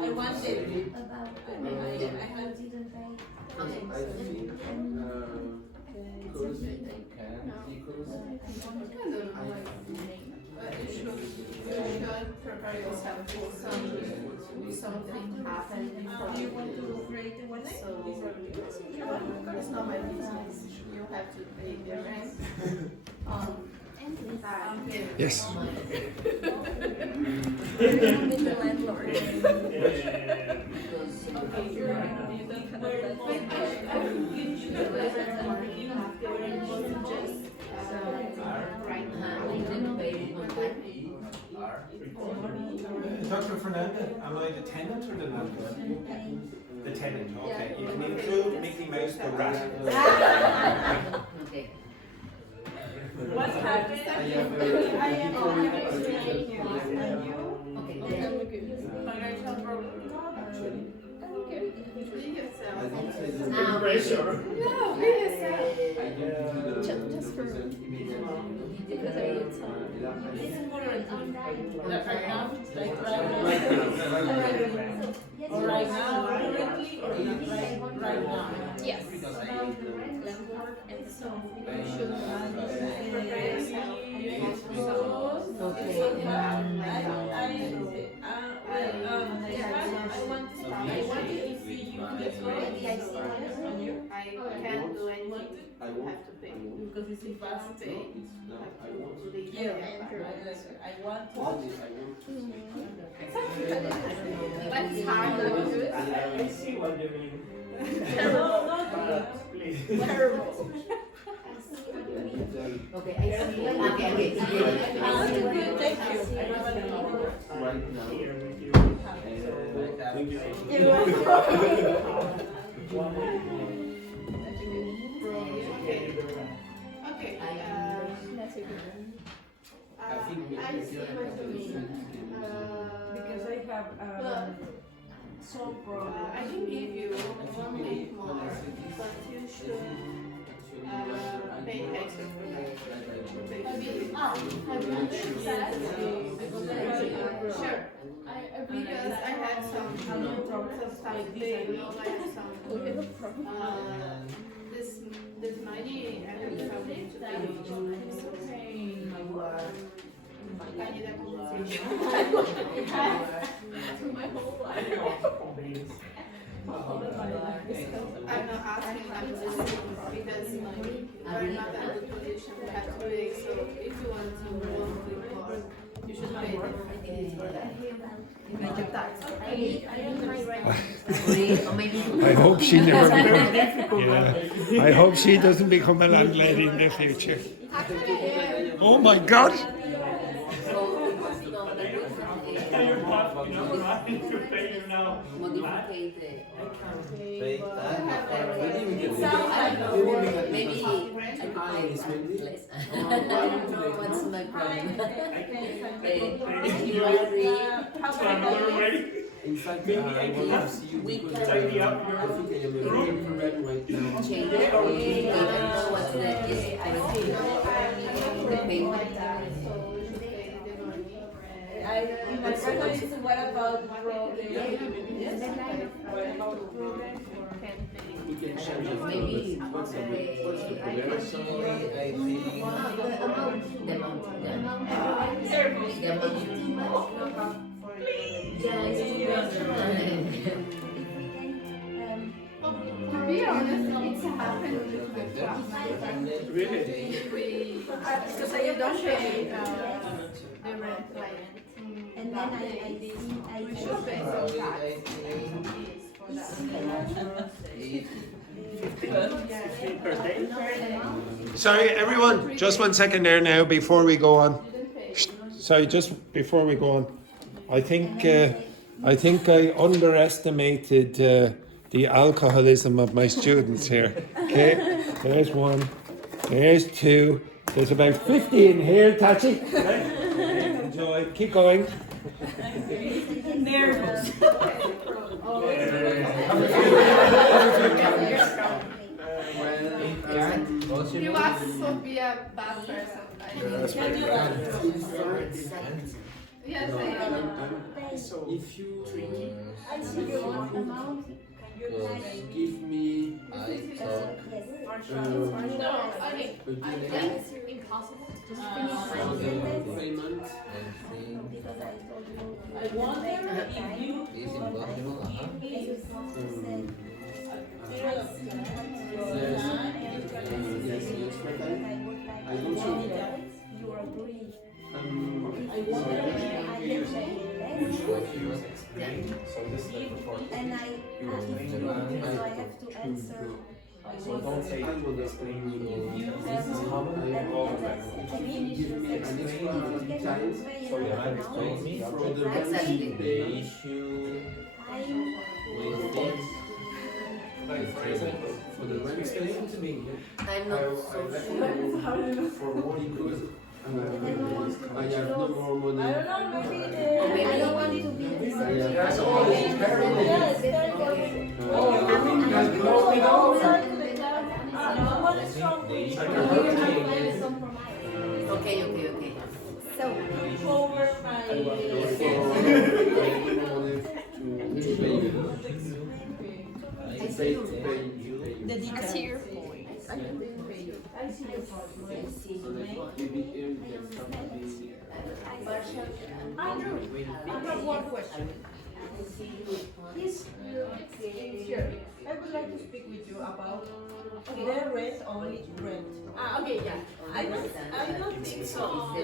I wanted. Prepare yourself for something happen before you want to create a one. So it's not my business. You have to pay the rent. Yes. With the landlord. Dr. Fernanda, am I the tenant or the landlord? The tenant, okay. You can include Mickey Mouse the rat. okay. What happened? I am explaining you. And you? Financial problem? Pressure. No, be yourself. Just for because I need Like right now? Like right now? Or right now, currently, or not right now? Yes. Landlord, and so you should prepare yourself. I want to see you I can't do anything. I have to pay. because it's impossible. I want to. That's hard. I see what you mean. No, Please. Terrible. Okay, I see. Okay. Thank you. Right now. Here with you. Thank you. You I see what you mean. Because I have Well, some problem. I can give you 1 week more, but you should pay extra for that. I'm not sure. Sure. Because I had some stuff there, you know, like some this money I will probably to pay you. I need a compensation. My whole life. I'm not asking them to sing because we're not in a good position to have to pay. So if you want to work with more, you should pay them. Make your tax. I hope she never becomes. Yeah. I hope she doesn't become a landlady in the future. Oh my God! What's my problem? You agree? In fact, I want to see you because I think I am a real problem right now. Change it. I don't know what's the payment. My question is, what about problem? We can change it. Maybe What's the problem? Personally, I think the amount. To be honest, it's happened with my class. Really? Because I don't pay the rent like And then I we should pay some probably tax. I think For that. 8 Per day? Sorry, everyone. Just 1 second there now before we go on. Sorry, just before we go on. I think I underestimated the alcoholism of my students here. Okay, there's 1, there's 2, there's about 50 in here, Tachi. Okay. Enjoy, keep going. Nervous. You asked to be a bad person. Yes, I am. If you I see your amount. give me I thought No, I mean, I think it's impossible. payment, I think Because I told you. I wonder if you it's impossible. yes, but I don't You agree. I wonder if And I have to answer. So don't say I will explain you. This is how I give me an extra details. So you have explained me For the Exactly. rent the pay, issue I'm with this. for the rent pay, to me. I'm not so sure. for more because I have no more money. I don't know, maybe I don't want to be the I same. have Yes, very Okay. So, cover my the details. I see your point. Andrew, I have one question. Yes. Here, I would like to speak with you about the rent, only rent. Okay, yeah. I don't think so. If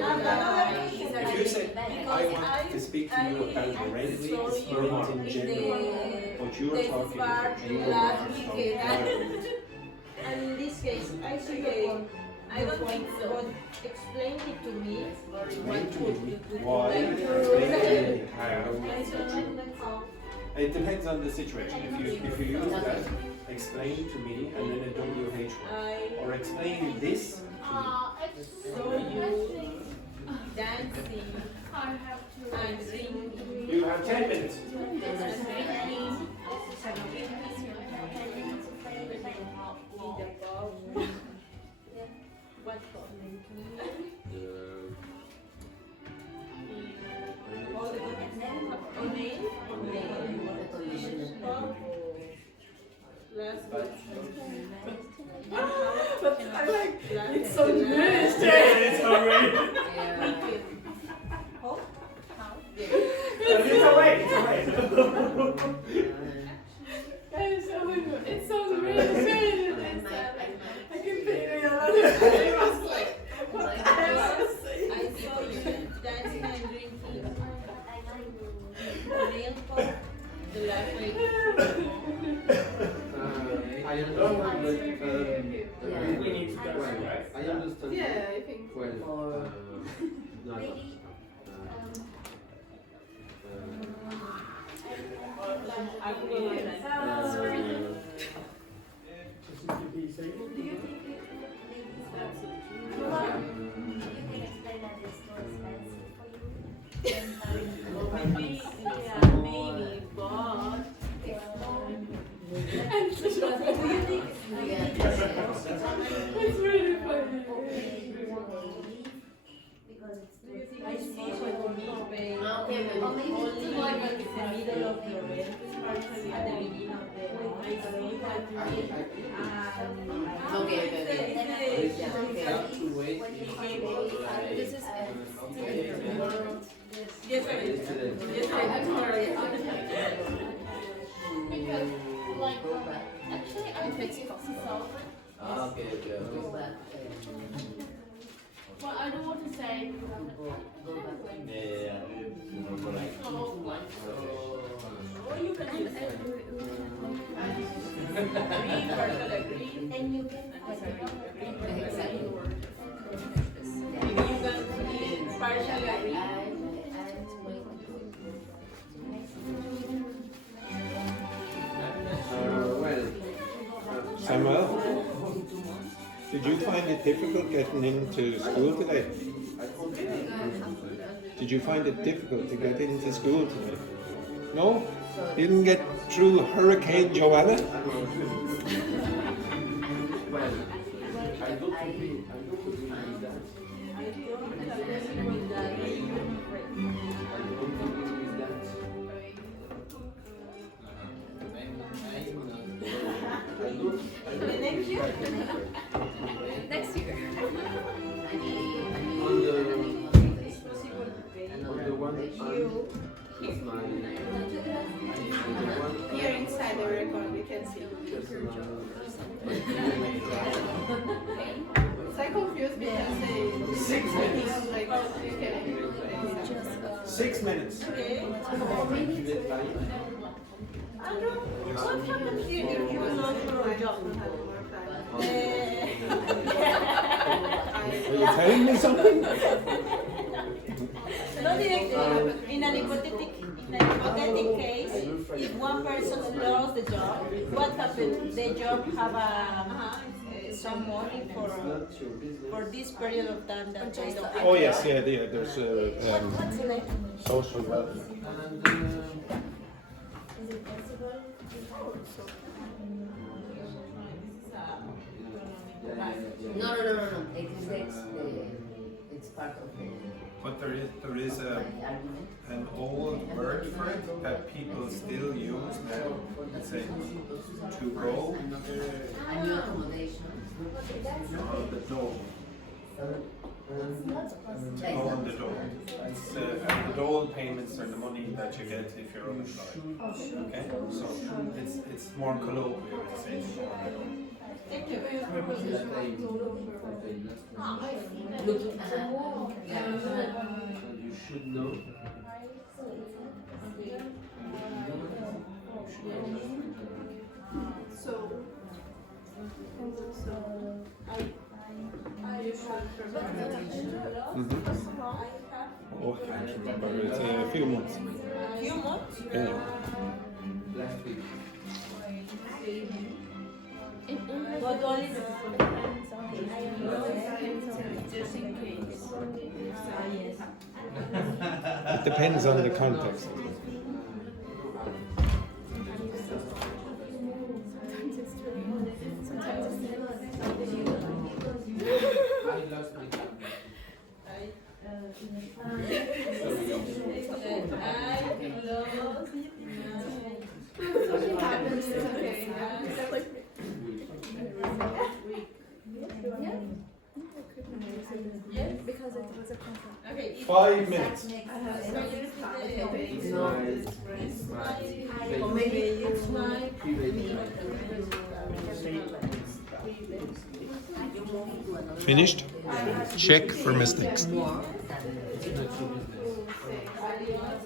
you say, I want to speak to you about the rent, it's not in general. What you are talking about, you are And in this case, I think I don't think so. But explain it to me. Explain to me why, explain to me how. It depends on the situation. If you use that, explain to me and then a WH word. Or explain this to me. So you dancing, I have to. and drinking. You have 10 minutes. What for? But I like, it's so nice. It's already. It's away. It's away. It sounds really good. I can feel it. I was like, what the hell I was saying? I saw you dancing and drinking. Nail pop, the last week. I understand, but We need to go, right? I understand. Yeah, I think. Well, no, I don't. I will like that. Maybe, yeah, maybe, but It's really funny. I see what you mean, babe. Okay, but Only in the middle of the rent, partially at the beginning of the I see what you mean. Okay, okay, okay. Have to wait. This is Yes, I do. Yes, I do. because, like, actually, I think it's myself. Okay, okay, okay. But I don't want to say. Yeah. So, like, Or you can use agree, partial agree. and you can. Exactly. You can be partial agree. Samuel, did you find it difficult getting into school today? Did you find it difficult to get into school today? No? Didn't get through Hurricane Joanna? Well, I don't agree with that. I don't agree with that. Next year? Next year. On the one hand, it's my Here inside the record, we can see. So I confused because they 6 minutes. like you can. 6 minutes. Okay. Andrew, what happened here? You were not sure I don't have more time. Are you telling me something? No, in an hypothetic case, if one person lost the job, what happened? The job have some money for this period of time that they don't have. Oh yes, yeah, there's What's the name? social welfare. No. It's part of the But there is argument. an old word for it that people still use now. Let's say to go A new accommodation. on the dole. To go on the dole. It's, and the dole payments are the money that you get if you're unemployed. Okay, so it's more colloquial. It's Thank you. Looking you should know. So I should Oh, I can't remember. It's a few months. Few months? Yeah. Last week. But only the Just in case. It depends on the context. I lost my camera. Something happens, it's okay. Yes, because it was a conflict. Okay. 5 minutes. Or maybe it's like Finished? Check for mistakes.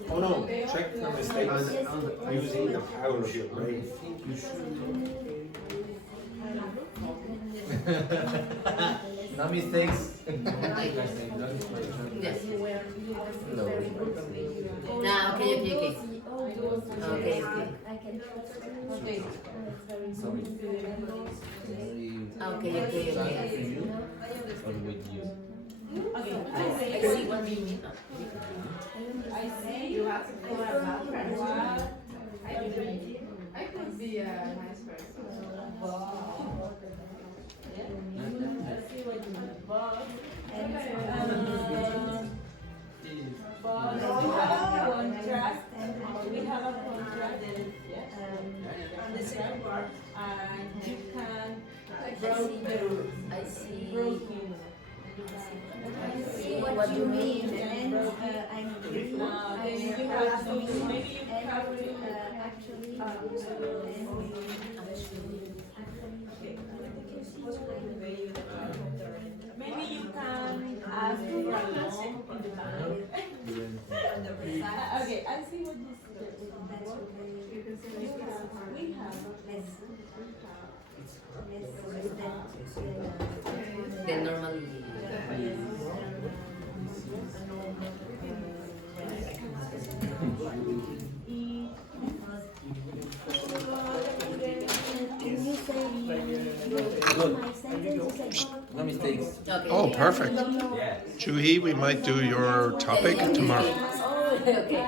Oh no, check for mistakes using the power of your brain. No mistakes. yes. No. Nah, okay. Okay. Okay. Or with you. Okay, I see what you mean. I see. You have to go out for a while. I could be a nice person. Wow. Yeah. I see what you mean. But we have a contract on the second part, and you can break the rules. I see. See what you mean, and I'm Then you have to maybe you can actually maybe you can ask for a loan in the bank. Okay, I see what you said. We have Then normally. No mistakes. Okay. Oh, perfect. Yeah. Chuhi, we might do your topic tomorrow. Oh, okay.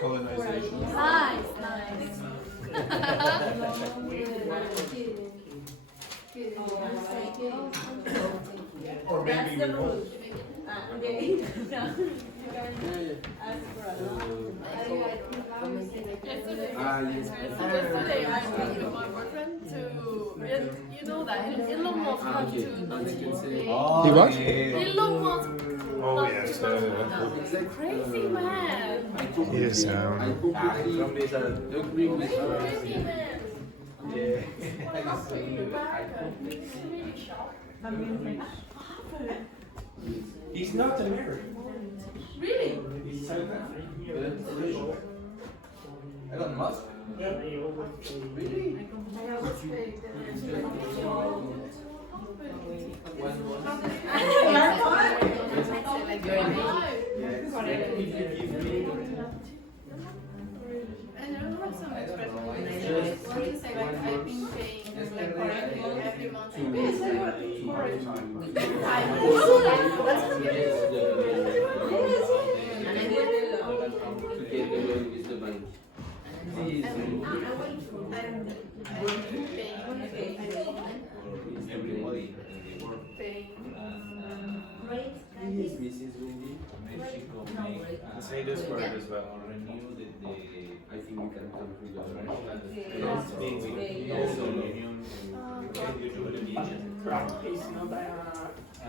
Colonization. nice. Or maybe we won't. Okay. You can ask for a loan. Yesterday I went with my boyfriend to, you know that Elon Musk had to not to pay. He what? Elon Musk Oh yes. He's a crazy man. Yes. I completely agree with her. Crazy man. Yeah. He's not American. Really? He's South African. Elon Musk. Really? And I don't have some expression. Want to say like I've been paying like correctly every month. Yes, I work for it. Say this word as well. I think we can come to the also union and you do an allegiance. It's not like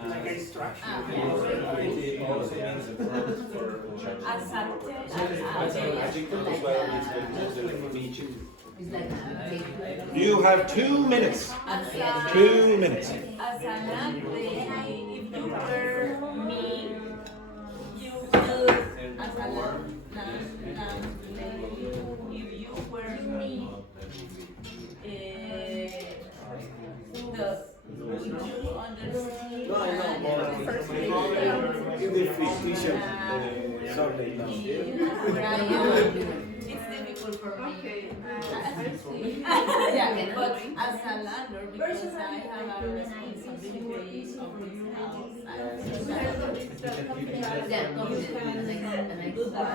a instruction. It also means a verb for church. I think as well is the allegiance. It's like You have 2 minutes. 2 minutes. As a landlady, if you were me, you will, as a landlady, if you were me, would you understand? No, I know. In the fictitious subject. It's difficult for me. Okay, I see. Yeah, but as a landlord, because I have a responsibility of this house, I Yeah, confident. And I do that.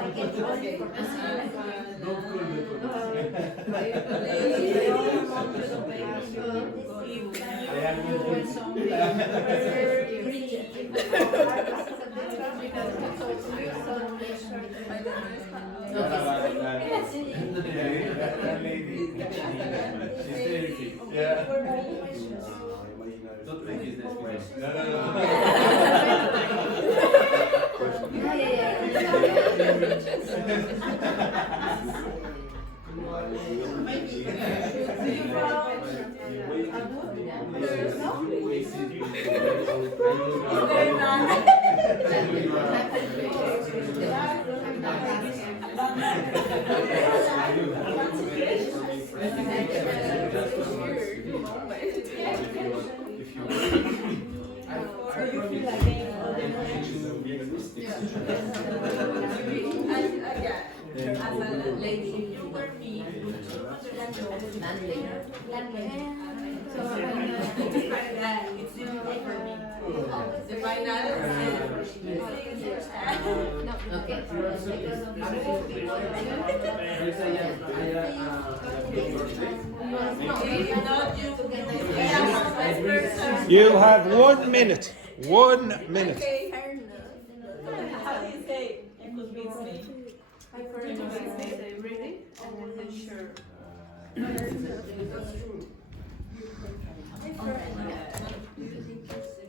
Don't make his next video. No. as a lady, you were me. So it's difficult for me. The finance. Okay. You have 1 minute. 1 minute. How do you say? You convince me. I first say really, and then sure.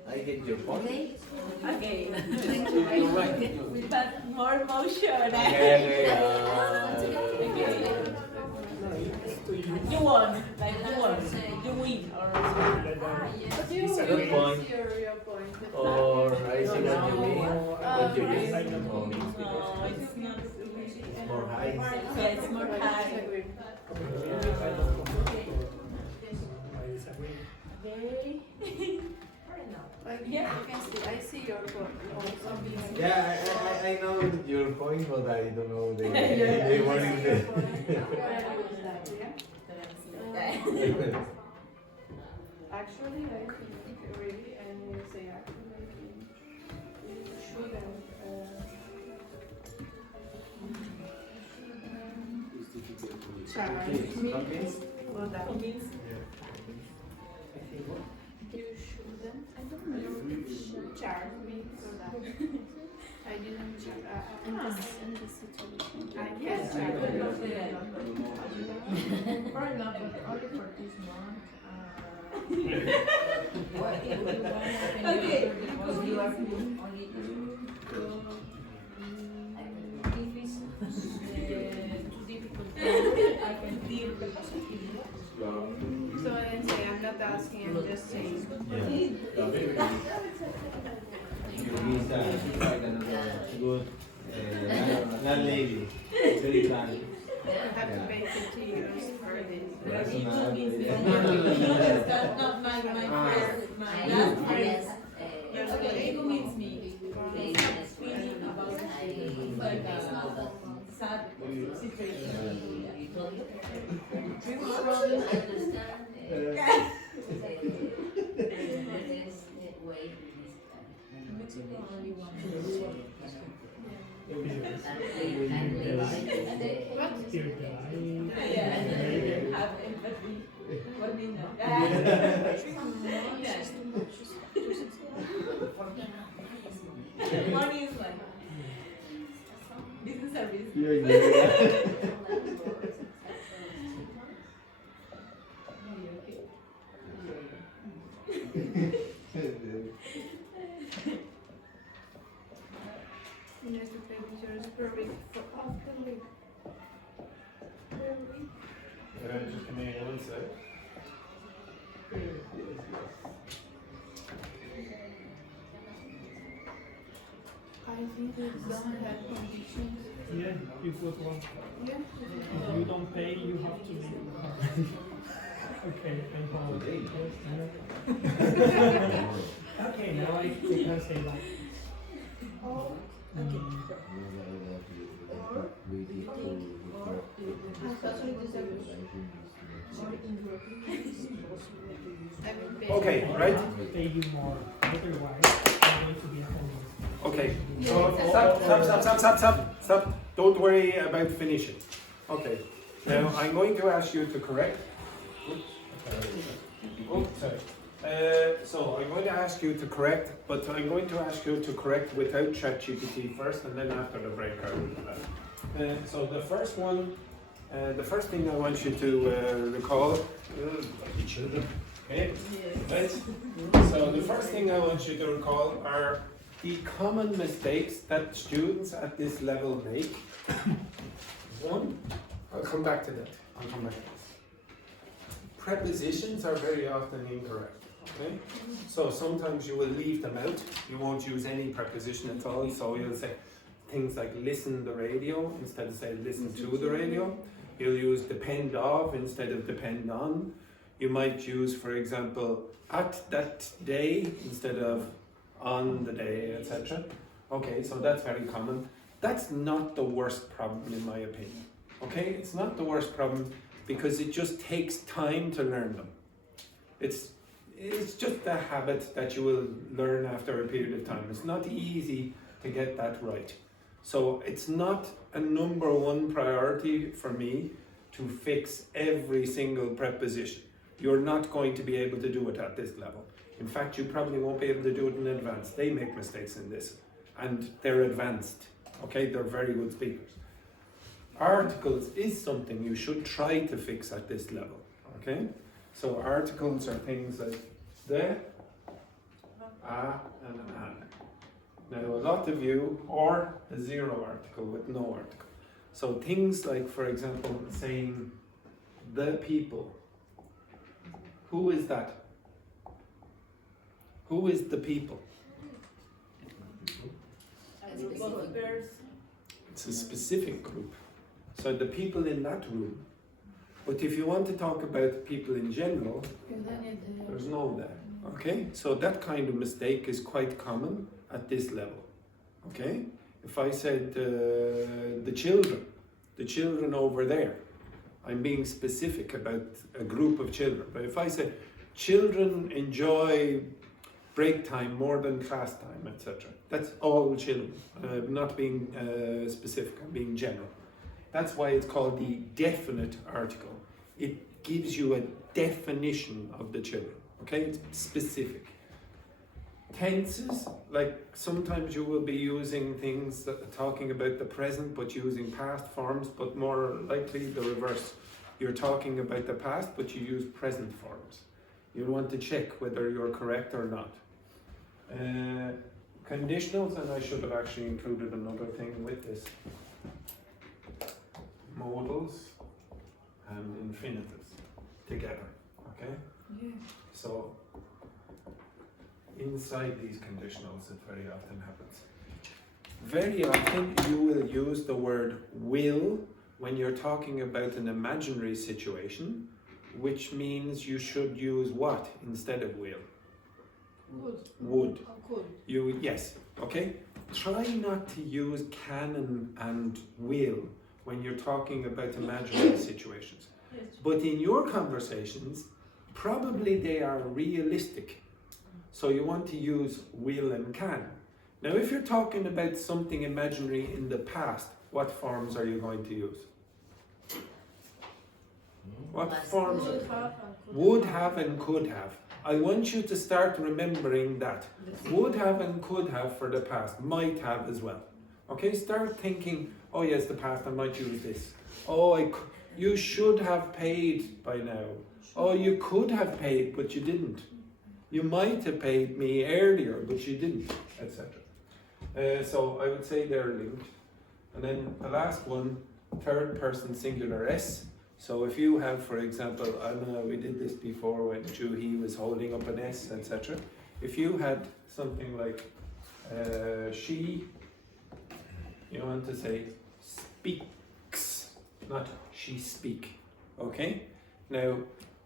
I get your point. Okay. But more motion. You won. Like you won. You win. Good point. Your point. Or I see what you mean. What you mean. No, it's not. It's more high. Yeah, it's more high. Very. Yeah, I see your point. Also. Yeah, I know your point, but I don't know the wording there. Actually, I think really, and you say actually, you shouldn't. Well, that means you shouldn't. I don't know. Charge me for that. I didn't charge. In this situation, I can't charge. For example, only for this month. Okay. Because you are only if it's too difficult, I can deal with the possibility. So I didn't say, I'm not asking, I'm just saying. He's like another good landlady. Very kind. I have to pay 50 euros per day. That's It another- That's not my first, my last phrase. Okay, it means me. It's feeling about like a sad situation. Yeah, have empathy. What do you know? Money is like business service. You have to pay with yours per week for half the week. Per week. Just give me 1 sec. I think it doesn't have conditions. Yeah, you put one. Yeah. If you don't pay, you have to leave. Okay, and hold. Okay, now I can say that. Oh, Okay. or Okay, right? Pay you more. Otherwise, you're going to be homeless. Okay, so stop. Don't worry about finishing. Okay, now I'm going to ask you to correct. Oops, sorry. So I'm going to ask you to correct, but I'm going to ask you to correct without ChatGPT first, and then after the break I will do that. So the first one, the first thing I want you to recall, okay, right? So the first thing I want you to recall are the common mistakes that students at this level make. One, I'll come back to that. Prepositions are very often incorrect. Okay? So sometimes you will leave them out. You won't use any preposition at all. So you'll say things like listen the radio instead of say listen to the radio. You'll use depend of instead of depend on. You might use, for example, at that day instead of on the day, etc. Okay, so that's very common. That's not the worst problem in my opinion. Okay, it's not the worst problem because it just takes time to learn them. It's just a habit that you will learn after a period of time. It's not easy to get that right. So it's not a number one priority for me to fix every single preposition. You're not going to be able to do it at this level. In fact, you probably won't be able to do it in advance. They make mistakes in this, and they're advanced. Okay, they're very good speakers. Articles is something you should try to fix at this level. Okay, so articles are things like the, a, and an. Now, a lot of you, or a zero article with no article. So things like, for example, saying the people. Who is that? Who is the people? It's a specific group. So the people in that room. But if you want to talk about people in general, there's no there. Okay? So that kind of mistake is quite common at this level. Okay? If I said the children over there, I'm being specific about a group of children. But if I say children enjoy break time more than class time, etc. That's all children. I'm not being specific, I'm being general. That's why it's called the definite article. It gives you a definition of the children. Okay, it's specific. Tenses, like sometimes you will be using things that talking about the present but using past forms, but more likely the reverse. You're talking about the past but you use present forms. You want to check whether you're correct or not. Conditionals, and I should have actually included another thing with this. Modals and infinitives together, okay? Yeah. So inside these conditionals it very often happens. Very often you will use the word will when you're talking about an imaginary situation, which means you should use what instead of will? Would. Yes, okay? Try not to use can and will when you're talking about imaginary situations. But in your conversations, probably they are realistic. So you want to use will and can. Now, if you're talking about something imaginary in the past, what forms are you going to use? What forms? Would have and could have. I want you to start remembering that. Would have and could have for the past, might have as well. Okay, start thinking, oh yes, the past, I might use this. Oh, you should have paid by now. Oh, you could have paid, but you didn't. You might have paid me earlier, but you didn't, etc. So I would say they're linked. And then the last one, third person singular S. So if you have, for example, I don't know, we did this before when Juhi was holding up an S, etc. If you had something like she, you want to say speaks, not she speak, okay? Now,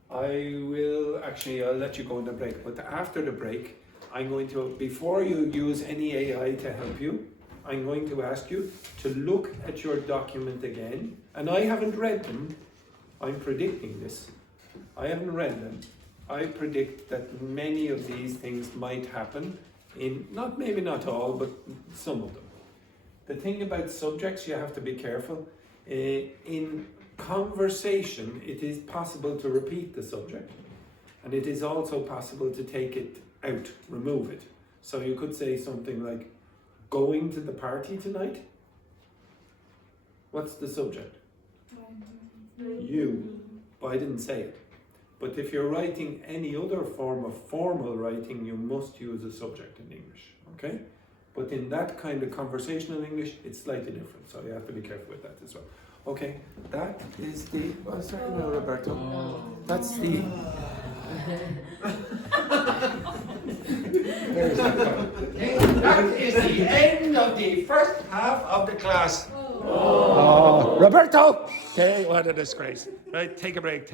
I'll let you go on the break, but after the break, I'm going to, before you use any AI to help you, I'm going to ask you to look at your document again, and I haven't read them, I'm predicting this. I haven't read them. I predict that many of these things might happen in, maybe not all, but some of them. The thing about subjects, you have to be careful. In conversation, it is possible to repeat the subject, and it is also possible to take it out, remove it. So you could say something like, going to the party tonight? What's the subject? You. But I didn't say it. But if you're writing any other form of formal writing, you must use a subject in English, okay? But in that kind of conversational English, it's slightly different, so you have to be careful with that as well. Okay, that is the, oh, sorry, no, Roberto. That's the... That is the end of the first half of the class. Oh. Roberto! Okay, what a disgrace. Right, take a break.